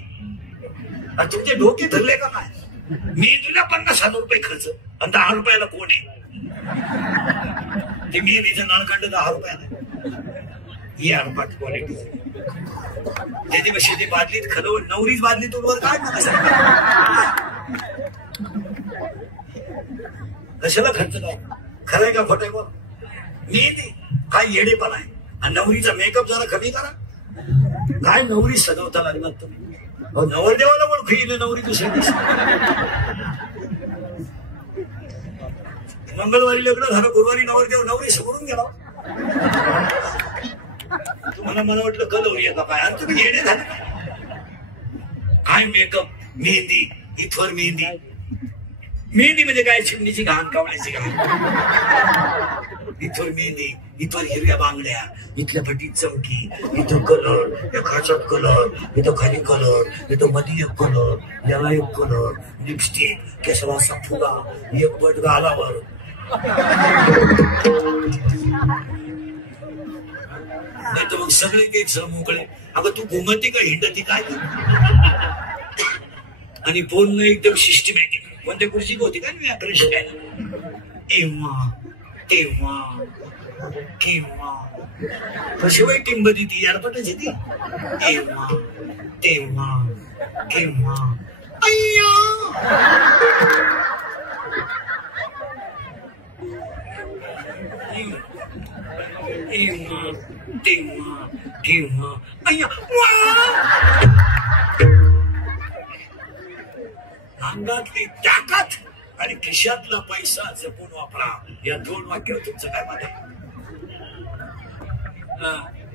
आणि तुमचे डोके धरले का काय? मेहंदीला 50,000 रुपये खर्च आणि 10 रुपयाला कोण आहे? ते मेहंदीचं नळखंड 10 रुपयाला. ही अडपाट क्वालिटी. त्याच्यापेक्षा ते बादलीत खलवून नवरीच बादलीतून वर काय मला सांग. कशाला खर्च काय? खरंय का खोटंय? बोल. मेहंदी काय येडेपण आहे. आणि नवरीचा मेकअप जरा कमी करा. काय नवरी सजवता लागणार तुम्ही? नवरदेवाला ओळखू येईल नवरी दुसऱ्या दिवशी. मंगळवारी लग्न झालं, गुरुवारी नवरदेव नवरी समोरून गेला. तुम्हाला मला वाटलं कलवरी आहे का काय? आणि तुम्ही येणे झाले काय? मेकअप, मेहंदी, इथवर मेहंदी. मेहंदी म्हणजे काय? चिमणीची घाण, कावळ्याची घाण. इथवर मेहंदी, इथवर हिरव्या बांगड्या, इथल्या फटीत चमकी, इथं कलर, या खाचात कलर, इथं खाली कलर, इथं मध्ये एक कलर, याला एक कलर, लिपस्टिक, केसाला असा फुगा, एक बट गालावर. नाही तर मग सगळे काही मोकळे. अगं तू घुमती का हिंडती काय? आणि बोलणं एकदम सिस्टमॅटिक. कोणत्या खुर्ची होती काय व्याकरण शिकायला? तेव्हा तेव्हा केव्हा कशिवाय टिंबती ती यारपटच येते. तेव्हा तेव्हा केव्हा अय्या तेव्हा केव्हा अय्या. अंगातली ताकद आणि खिशातला पैसा जपून वापरा. या 2 वाक्यावर तुमचं काय मत आहे?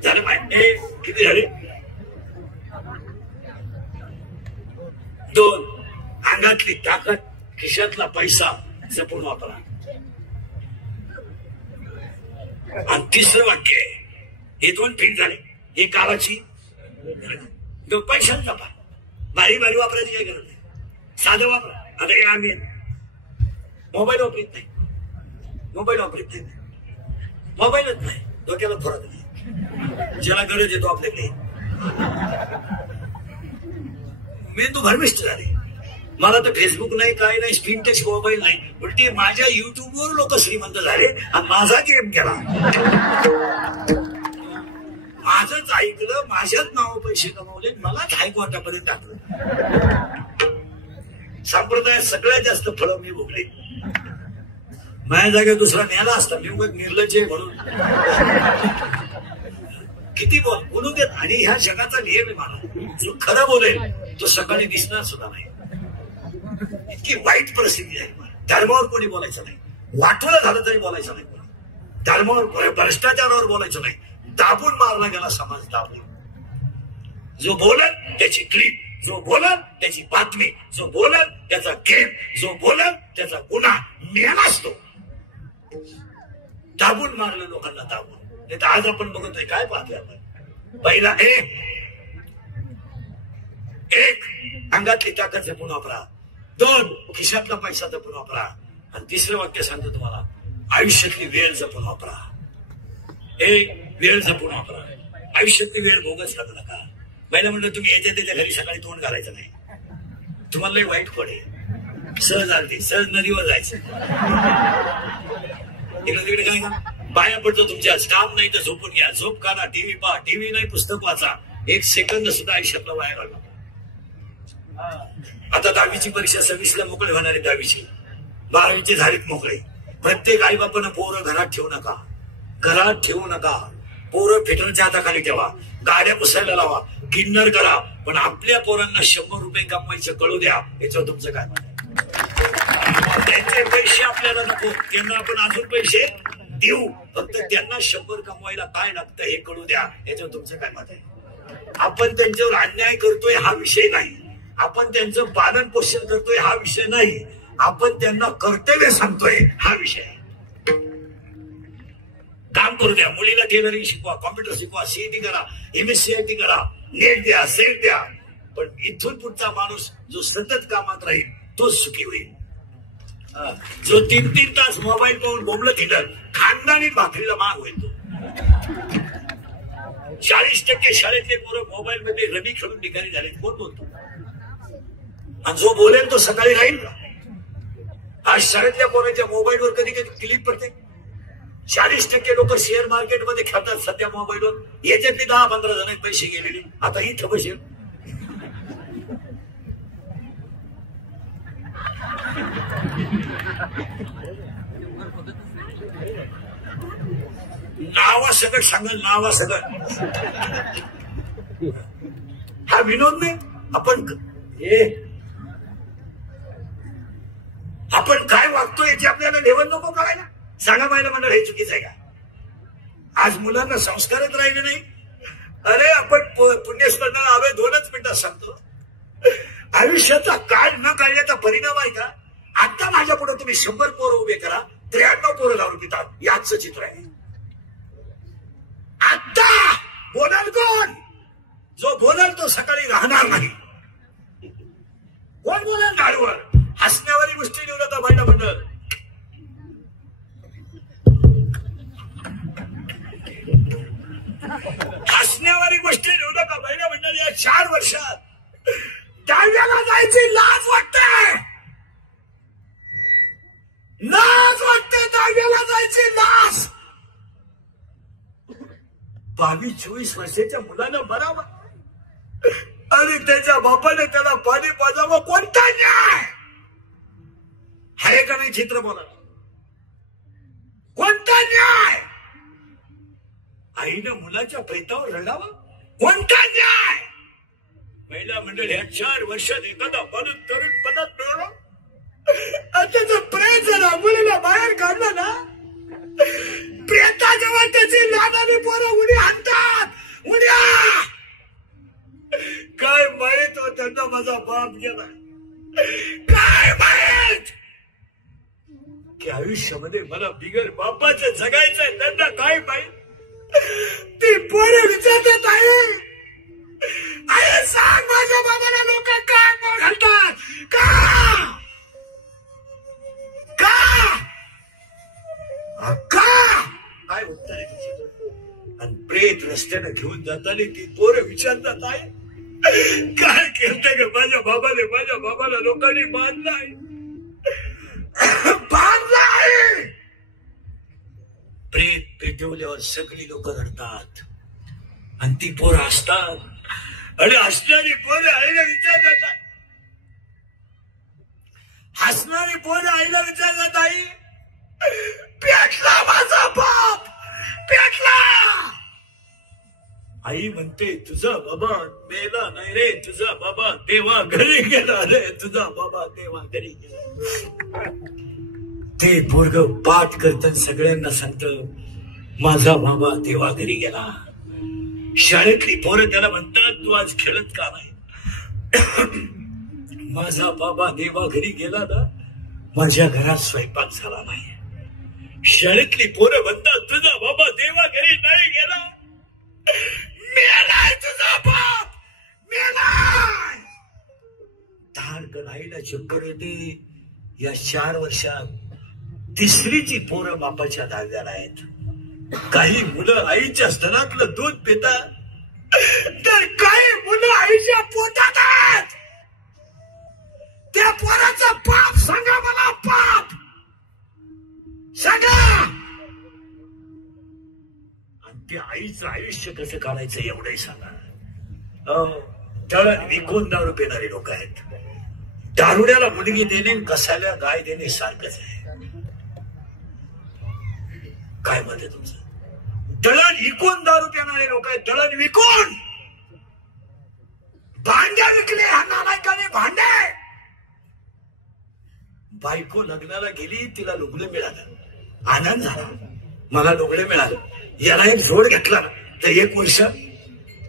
झालं माहिती? किती झाले? 2. अंगातली ताकद, खिशातला पैसा जपून वापरा. आणि 3रं वाक्य आहे, हे 2 फिट झाले. हे काळाची, 2 पैशांचा जपा. भारी भारी वापरायची काय गरज नाही. साधं वापरा. आता हे आम्ही मोबाईल वापरीत नाही. मोबाईलच नाही, डोक्याला फरक नाही. ज्याला गरज येतो आपल्याकडे मेंदू भरमिष्ट झाले. मला तर फेसबुक नाही, काय नाही, स्क्रीन टच मोबाईल नाही. उलटी माझ्या युट्यूबवर लोक श्रीमंत झाले आणि माझा गेम केला. माझंच ऐकलं, माझ्याच नाव पैसे कमावले, मलाच हायकोर्टापर्यंत टाकलं. संप्रदायात सगळ्यात जास्त फळं मी भोगले. माझ्या जागेवर दुसरा न्याला असता. मी उगाच निर्लज्ज म्हणून किती बोलू देत. आणि ह्या जगाचा नियम आहे मला, जो खरं बोलेल तो सकाळी दिसणार सुद्धा नाही. इतकी वाईट परिस्थिती आहे. धर्मावर कोणी बोलायचं नाही. वाटवलं झालं तरी बोलायचं नाही. धर्मावर, भ्रष्टाचारावर बोलायचं नाही. दाबून मारला गेला समाज, दाबून. जो बोलल त्याची क्लिप, जो बोलल त्याची बातमी, जो बोलल त्याचा गेम, जो बोलल त्याचा गुन्हा मेलाच तो. दाबून मारलं लोकांना, दाबून. नाही तर आज आपण बघतोय काय पाहतोय आपण? पहिला एक अंगातली ताकद जपून वापरा. 2 खिशातला पैसा जपून वापरा. आणि 3रं वाक्य सांगतो तुम्हाला, आयुष्यातली वेळ जपून वापरा. वेळ जपून वापरा. आयुष्यातली वेळ भोगच लागू नका. पहिला म्हणलं तुम्ही याच्या त्याच्या घरी सकाळी तोंड घालायचं नाही. तुम्हाला लई वाईट पडेल. सहज आलते, सहज नदीवर जायचं. इकडे तिकडे काय का बाया पडतो तुमच्या. काम नाही तर झोपून घ्या, झोप काढा, टीव्ही पहा, टीव्ही नाही पुस्तक वाचा. 1 सेकंद सुद्धा आयुष्यातला वाया घालू. आता 10वीची परीक्षा 26ला मोकळे होणार आहे. 10वीची 12वीचे झालीत मोकळे. प्रत्येक आई बापानं पोरं घरात ठेवू नका. घरात ठेवू नका. पोरं फिटरच्या हाताखाली ठेवा. गाड्या पुसायला लावा, किन्नर करा. पण आपल्या पोरांना 100 रुपये कमवायचं कळू द्या. याच्यावर तुमचं काय म्हणणं? त्यांचे पैसे आपल्याला नको, त्यांना आपण अजून पैसे देऊ, फक्त त्यांना 100 कमवायला काय लागतं हे कळू द्या. याच्यावर तुमचं काय मत आहे? आपण त्यांच्यावर अन्याय करतोय हा विषय नाही, आपण त्यांचं पालन पोषण करतोय हा विषय नाही, आपण त्यांना कर्तव्य सांगतोय हा विषय आहे. काम करू द्या, मुलीला टेलरिंग शिकवा, कॉम्प्युटर शिकवा, सीईटी करा, MSCIT करा, नेट द्या, सेट द्या, पण इथून पुढचा माणूस जो सतत कामात राहील तोच सुखी होईल. जो 3-3 तास मोबाईल पाहून बोंबलं तिथं खानदानी भाकरीला माग होईल. तो 40% शाळेतले पोरं मोबाईल मध्ये रमी खेळून निघाली झाले. कोण बोलतो? आणि जो बोलेल तो सकाळी राहील का? आज शाळेतल्या पोरांच्या मोबाईलवर कधी कधी क्लिक पडते. 40% लोक शेअर मार्केटमध्ये खेळतात सध्या मोबाईलवर. याच्यातली 10-15 जण पैसे गेलेले. आता इथं बसेल नावा सगळं सांगल, नावा सगळं. हा विनोद नाही. आपण काय वागतो याची आपल्याला लेवल नको करायला. सांगा पाहिलं मंडळ हे चुकीचं आहे का? आज मुलांना संस्कारच राहिले नाही. अरे आपण पुण्यस्मरणाला हवे 2च मिनिटात सांगतो. आयुष्याचा काळ न काढण्याचा परिणाम आहे का? आता माझ्या पुढे तुम्ही 100 पोरं उभे करा, 93 पोरं दारू पितात. याच चित्र आहे. आता बोलाल कोण? जो बोलाल तो सकाळी राहणार नाही. कोण बोलाल गाडीवर? हसण्यावारी गोष्टी लिहू नका महिला मंडळ. हसण्यावारी गोष्टी लिहू नका महिला मंडळ. या 4 वर्षात दहाव्याला जायची लाज वाटते, लाज वाटते. दहाव्याला जायची लाज. 22-24 वर्षाच्या मुलानं बराबर आणि त्याच्या बापाने त्याला पाणी पाजावं. कोणता न्याय आहे का नाही? चित्र बोला. कोणता न्याय? आईनं मुलाच्या प्रेतावर रडावं. कोणता न्याय? महिला मंडळ या 4 वर्षात एखादा माणूस तरुण पदात मिळवला, त्याचं प्रेत जरा मुलीला बाहेर काढलं ना, प्रेता जेव्हा त्याची लहानाने पोरं उडी आणतात. उड्या काय माहित हो त्यांना माझा बाप गेला. काय माहित की आयुष्यामध्ये मला बिगर बापाचं जगायचंय. त्यांना काय माहित? ती पोरं विचारतात आहे सांग माझ्या बाबाला लोक काय घालतात का? काय उत्तर आहे तिचे? आणि प्रेत रस्त्याने घेऊन जाताना ती पोरं विचारतात आहे काय केलंय का माझ्या बाबाला लोकांनी बांधलाय. प्रेत पेटवल्यावर सगळी लोक रडतात आणि ती पोरं हसतात. आणि हसणारी पोरं आईला विचारतात, हसणारी पोरं आईला विचारतात आई पेटला माझा बाप पेटला. आई म्हणते तुझा बाबा मेला नाही रे, तुझा बाबा देवा घरी गेला रे, तुझा बाबा देवा घरी गेला. ते पोरग पाठ करतात सगळ्यांना सांगत माझा बाबा देवा घरी गेला. शाळेतली पोरं त्याला म्हणतात तू आज खेळत का नाही? माझा बाबा देवा घरी गेला ना, माझ्या घरात स्वयंपाक झाला नाही. शाळेतली पोरं म्हणतात तुझा बाबा देवा घरी नाही गेला, मेलाय तुझा बाप मेलाय. धाडकन आईला चक्कर येते. या 4 वर्षात 3रीची पोरं बापाच्या धाग्याला आहेत. काही मुलं आईच्या स्तनातलं दूध पितात, तर काही मुलं आईच्या पोटात आहेत. त्या पोराचा पाप सांगा मला, पाप सांगा. आणि त्या आईचं आयुष्य कसं काढायचं एवढंही सांगा. तळण विकून दारू पिणारे लोक आहेत. दारुड्याला मुलगी देणे कसाला गाय देणे सारखंच आहे. काय मत आहे तुमचं? दळण विकून दारू पिणारे लोक आहेत. दळण विकून भांड्या विकले हा नालायकाने भांडे. बायको लग्नाला गेली, तिला लुगडं मिळालं, आनंद झाला. मला लुगडं मिळालं, याला एक जोड घेतला ना तर 1 वर्ष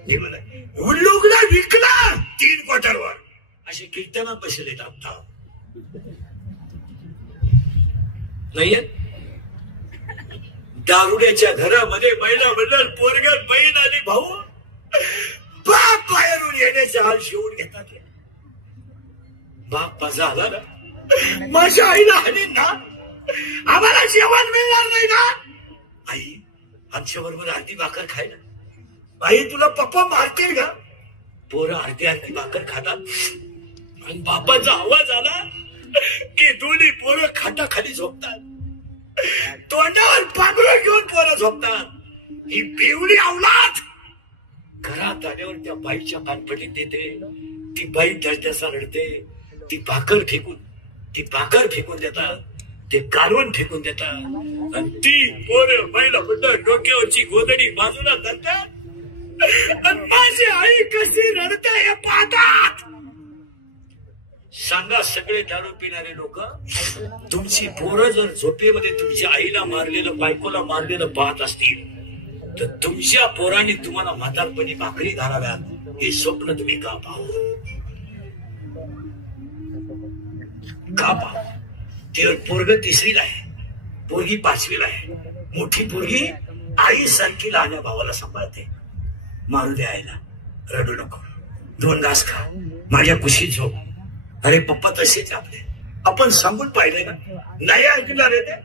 निघून लुगडं विकला 3 क्वार्टरवर. असे कीर्तनात बसले आता नाहीये. दारुड्याच्या घरामध्ये महिला मंडळ, पोरगण, बहीण आणि भाऊ बाप बाहेरून येण्याचा हाल शिवून घेतात. बाप माझा आला ना, माझ्या आईला हानीन ना, आम्हाला जेवण मिळणार नाही ना. आई आमच्या बरोबर अर्धी भाकर खायला. आई तुला पप्पा मारतील का? पोरं अर्धी भाकर खातात आणि बापाचा आवाज आला की दोन्ही पोरं खाटाखाली झोपतात, तोंडावर पांघरून घेऊन पोरं झोपतात. ही बेवडी अवलाद घरात आल्यावर त्या बाईच्या कानपटीत देते. ती बाई दसदसा रडते. ती भाकर फेकून देतात, ते कालवण फेकून देतात आणि ती पोरं महिला मंडळ डोक्यावरची गोधडी बाजूला धरतात आणि माझी आई कशी रडते हे पाहतात. सांगा सगळे दारू पिणारे लोक, तुमची पोरं जर झोपेमध्ये तुमच्या आईला मारलेलं, बायकोला मारलेलं पाहत असतील तर तुमच्या पोरांनी तुम्हाला म्हातारपणी भाकरी घालाव्यात हे स्वप्न तुम्ही का पाहू? का पाहू? ते पोरग 3रीला आहे, पोरगी 5वीला आहे. मोठी पोरगी आई सारखी लहान भावाला सांभाळते. मारू दे आईला, रडू नको, 2 घास खा, माझ्या कुशीत झोप. अरे पप्पा तसेच आपले, आपण सांगून पाहिले ना, नाही ऐकणार आहे ते.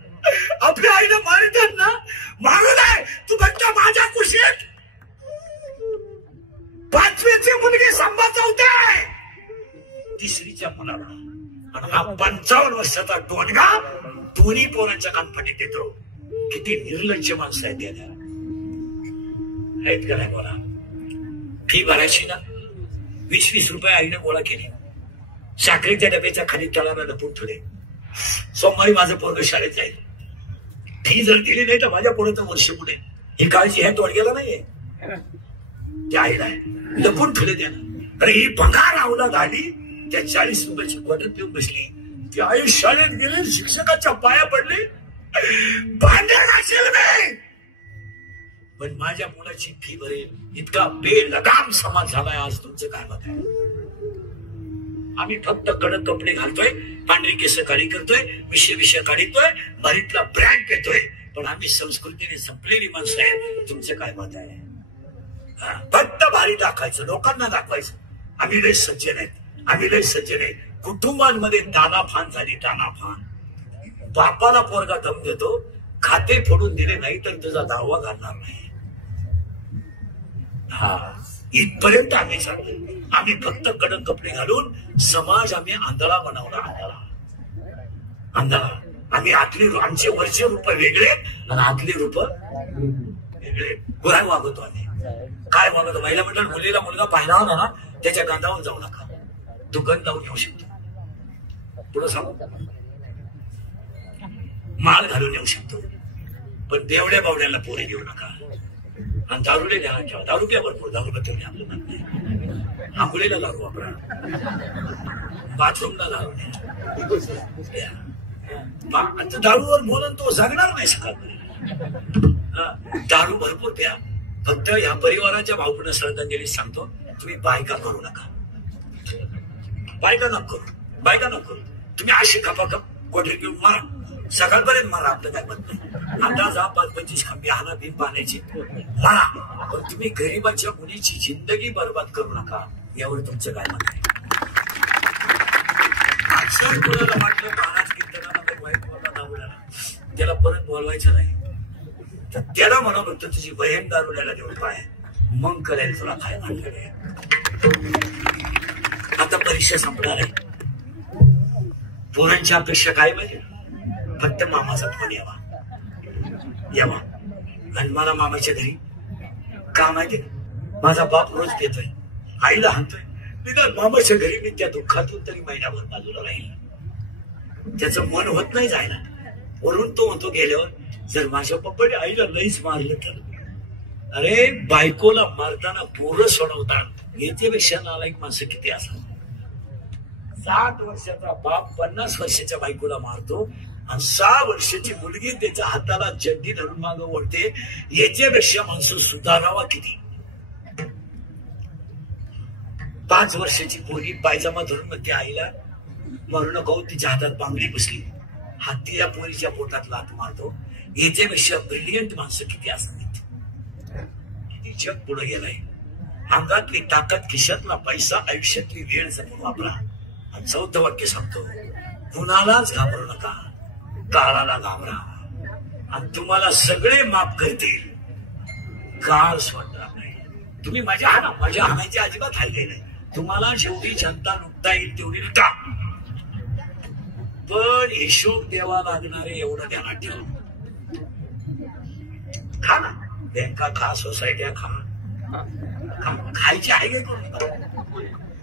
आपल्या आईला मारतात ना, मारू दे, तू फक्त माझ्या कुशीत. 5वीची मुलगी सांभाळते 3रीच्या मुलाला, आणि हा 55 वर्षाचा टोनगा दोन्ही पोरांच्या कानपटीत देतो. किती निर्लज्ज माणसं आहेत त्याला, आहेत का नाही? बोला. फी भरायची ना, 20-20 रुपये आईने गोळा केली. साखरेच्या डब्याच्या खाली तळाला लपून ठेवले. सोमवारी माझं पोरग शाळेत जाईल. फी जर दिली नाही तर माझ्या पुढे तर वर्ष पुढे. ही काळजी ह्या तोडग्याला नाहीये, त्या आईला लपून ठेवले त्यानं. अरे ही पगार अवलाद आली, त्या 40 रुपयाची क्वार्टर पिऊन बसली. ती आई शाळेत गेली, शिक्षकाच्या पाया पडली, भांडण असेल नाही पण माझ्या मुलाची फी भरेल इतका बेलगाम समाज झालाय आज. तुमचं काय मत आहे? आम्ही फक्त कडक कपडे घालतोय, पांढरी केस काळी करतोय, विषय काढतोय, भारीतला ब्रँड पेतोय, पण आम्ही संस्कृतीने संपलेली माणसं आहे. तुमचं काय मत आहे? फक्त भारी दाखवायचं, लोकांना दाखवायचं आम्ही लय सज्जन आहेत, आम्ही लय सज्जन आहे. कुटुंबांमध्ये दानाफान झाली, दानाफान. बापाला पोरगा दम देतो, खाते फोडून दिले नाही तर तुझा दावा घालणार नाही. हा इथपर्यंत आम्ही सांगतो. आम्ही फक्त कडक कपडे घालून समाज आम्ही आंधळा बनवला. आंधळा. आम्ही आमचे वरचे रूप वेगळे आणि आतले रूप वेगळे. काय वागतो आम्ही? काय वागतो? महिला मंडळ मुलीला मुलगा पाहिला होता ना, त्याच्या गांधावर जाऊ नका. तो गंध लावून येऊ शकतो. पुढं सांगू, माळ घालून येऊ शकतो, पण बेवड्या बावड्याला पोरे देऊ नका. आणि दारूले द्या ठेवा. दारू प्या भरपूर, दारू बघते आपलं म्हणत. आंघोळीला दारू वापरा, बाथरूमला दारू द्या. दारूवर बोलून तो जगणार नाही शकत. दारू भरपूर प्या. फक्त या परिवाराच्या भावपूर्ण श्रद्धांजली सांगतो, तुम्ही बायका करू नका. बायका नको करू. तुम्ही अशी खपाखप कोठे घेऊन मारा, सकाळपर्यंत मारा, आपलं काय मत नाही. आता जा 5-25 खांबी हाना बिन पाण्याची मारा, पण तुम्ही गरीबाच्या मुलीची जिंदगी बर्बाद करू नका. यावर तुमचं काय मत आहे? अक्षर कोणाला वाटलं महाराज कीर्तनाला वाईट बोलला दारूला, त्याला परत बोलवायचं नाही, तर त्याला म्हणा फक्त तुझी बहीण दारूला देऊन पाय, मग करेल तुला काय म्हणलं. आता परीक्षा संपणार आहे. पोरांची अपेक्षा काय पाहिजे? फक्त मामाचा फोन यावा. आणि मला मामाच्या घरी का माहिती, माझा बाप रोज देतोय, आईला हाणतोय. निदान मामाच्या घरी मी त्या दुःखातून तरी महिनाभर बाजूला राहील. त्याचं मन होत नाही जायला. वरून तो म्हणतो गेल्यावर, जर माझ्या पप्पाने आईला लईच मारलं तर. अरे बायकोला मारताना पोरं सोडवतात, याच्यापेक्षा नालायक माणसं किती असतात. 60 वर्षाचा बाप 50 वर्षाच्या बायकोला मारतो आणि 6 वर्षाची मुलगी त्याच्या हाताला चड्डी धरून मागं ओढते. याच्यापेक्षा माणसं सुधारावा किती. 5 वर्षाची पोरगी पायजामा धरून म्हणते आईला मरू नको, तिच्या हातात बांगडी बसली. हाती या पोरीच्या पोटात लाथ मारतो. याच्यापेक्षा ब्रिलियंट माणसं किती असतात. किती जग पुढे गेलाय. अंगातली ताकद, खिशातला पैसा, आयुष्यातली वेळ जपून वापरा. आणि 4थं वाक्य सांगतो, कुणालाच घाबरू नका, काळाला घाबरा आणि तुम्हाला सगळे माफ करतील. काळ सोडणार नाही. तुम्ही मजा आणा, मजा आणायची अजिबात हल्ली नाही. तुम्हाला जेवढी जनता लुटता येईल तेवढी लुटा, पण हिशोब द्यावा लागणार आहे एवढं ध्यानात ठेवा. खा ना, बँका खा, सोसायट्या खा, खायची आहे का करू.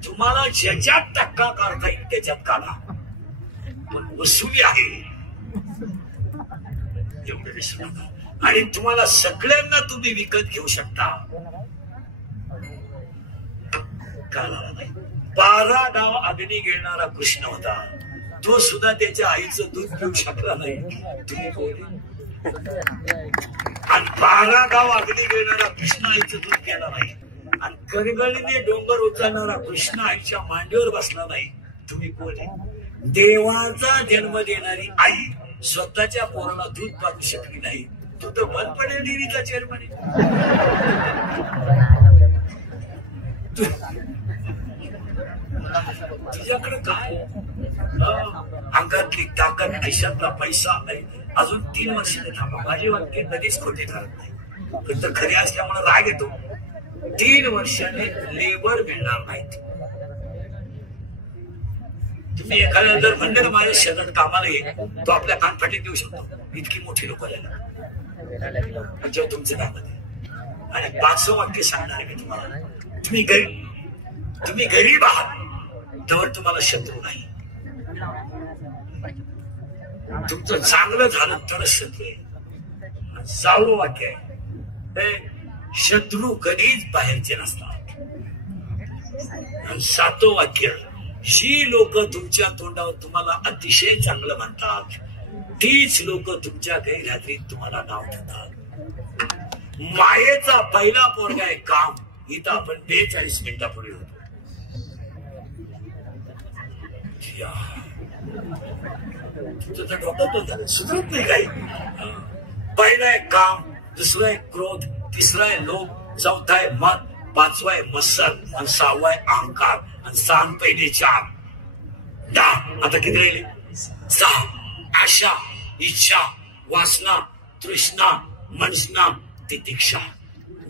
तुम्हाला ज्याच्यात टक्का काढता येईल त्याच्यात काढा, पण वसुली आहे एवढं विसरू नका. आणि तुम्हाला सगळ्यांना तुम्ही विकत घेऊ शकता. काढायला नाही. 12 गाव अग्नी गिळणारा कृष्ण होता. तो सुद्धा त्याच्या आईचं दूध पिऊ शकला नाही. तुम्ही बोलले. आणि 12 गाव अग्नी गिळणारा कृष्ण आईचं दूध प्याला नाही. आणि करगळीने डोंगर उचलणारा कृष्ण आईच्या मांडीवर बसला नाही. तुम्ही बोलले. देवाचा जन्म देणारी आई स्वतःच्या पोराला दूध पाजू शकली नाही. तू तर बलपणे डेअरीचा चेअरमन आहे. तुझ्याकडे काय अंगातली ताकद, खिशातला पैसा आहे. अजून 3 वर्षाने थांबा. माझे वाक्य कधीच खोटे ठरत नाही. पण तर खरे असल्यामुळे राग येतो. 3 वर्षाने लेबर मिळणार नाहीत. तुम्ही एखाद्या जर म्हणले ना माझ्या शेतात कामाला ये, तो आपल्या कानफाटीत देऊ शकतो. इतकी मोठी लोक जेव्हा तुमचं काम आहे. आणि 5वं वाक्य सांगणार आहे मी तुम्हाला. तुम्ही गरीब आहात तर तुम्हाला शत्रू नाही. तुमचं चांगलं झालं तर शत्रू आहे. 6वं वाक्य आहे, शत्रू कधीच बाहेरचे नसतात. आणि 7वं वाक्य, जी लोक तुमच्या तोंडावर तुम्हाला अतिशय चांगलं म्हणतात तीच लोक तुमच्या गैरहजेरीत तुम्हाला नाव ठेवतात. मायेचा पहिला पोरगा आहे काम. इथं आपण 42 मिनिटापूर्वी होतो. तुझं डोकं झालं, सुधरत नाही काही. पहिला आहे काम, दुसरं आहे क्रोध, तिसरा आहे लोभ, 4था आहे मन, 5वा आहे मत्सर आणि 6वा आहे अहंकार. आणि 6 पहिले 4 10. आता किती राहिले? 6. आशा, इच्छा, वासना, तृष्णा, मनसना, तितिक्षा.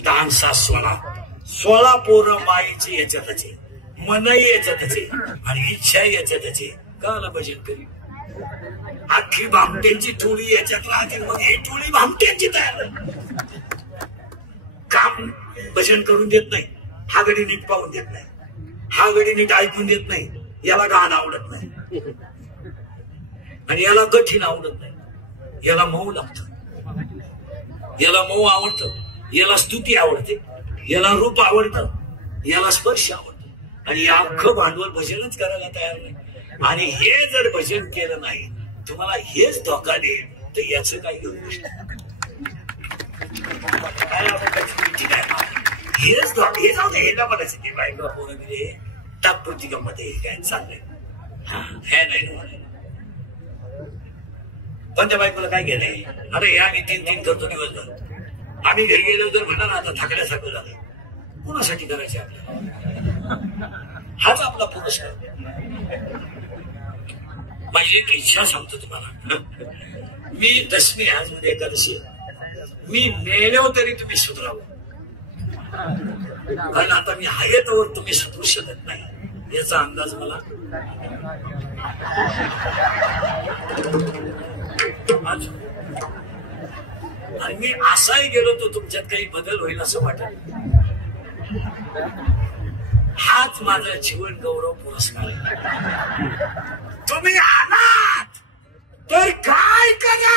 10 6 16 पोरं माईची याच्यातच आहे, मनही याच्यातच आहे आणि इच्छाही याच्यातच आहे. काला भजन करी. अख्खी भामट्यांची टोळी याच्यात राहते. मग ही टोळी भामट्यांची तयार. काम भजन करून देत नाही. हा गडी नीट पाहून देत नाही. हा गडी नीट ऐकून देत नाही. याला गाणं आवडत नाही आणि याला कठीण आवडत नाही. याला मऊ लागतं, याला मऊ आवडतं, याला स्तुती आवडते, याला रूप आवडतं, याला स्पर्श आवडतो. आणि अख्खं भांडवल भजनच करायला तयार नाही. आणि हे जर भजन केलं नाही तुम्हाला हेच धोका देईल तर याचं काय घेऊ हेच हे जाऊ दे. हे ना म्हणायचं की बायका पोरं दिले तात्पुरती गंमत आहे काय चाललंय. हे नाही पण त्या बायकोला काय केलंय. अरे आम्ही 3 करतो दिवसभर. आम्ही घरी गेलो तर म्हणा ना आता थकल्यासारखं झालं. कोणासाठी करायचे आपल्याला. हाच आपला पुरुष आहे. माझी एक इच्छा सांगतो तुम्हाला. मी 10वी आज मध्ये एकादशी. मी मेलो तरी तुम्ही सुधरावं. कारण आता मी आहे तोवर तुम्ही सुधरू शकत नाही याचा अंदाज मला. आणि मी असाही गेलो तर तुमच्यात काही बदल होईल असं वाटत. हाच माझा जीवन गौरव पुरस्कार आहे. तुम्ही आलात तर काय करा.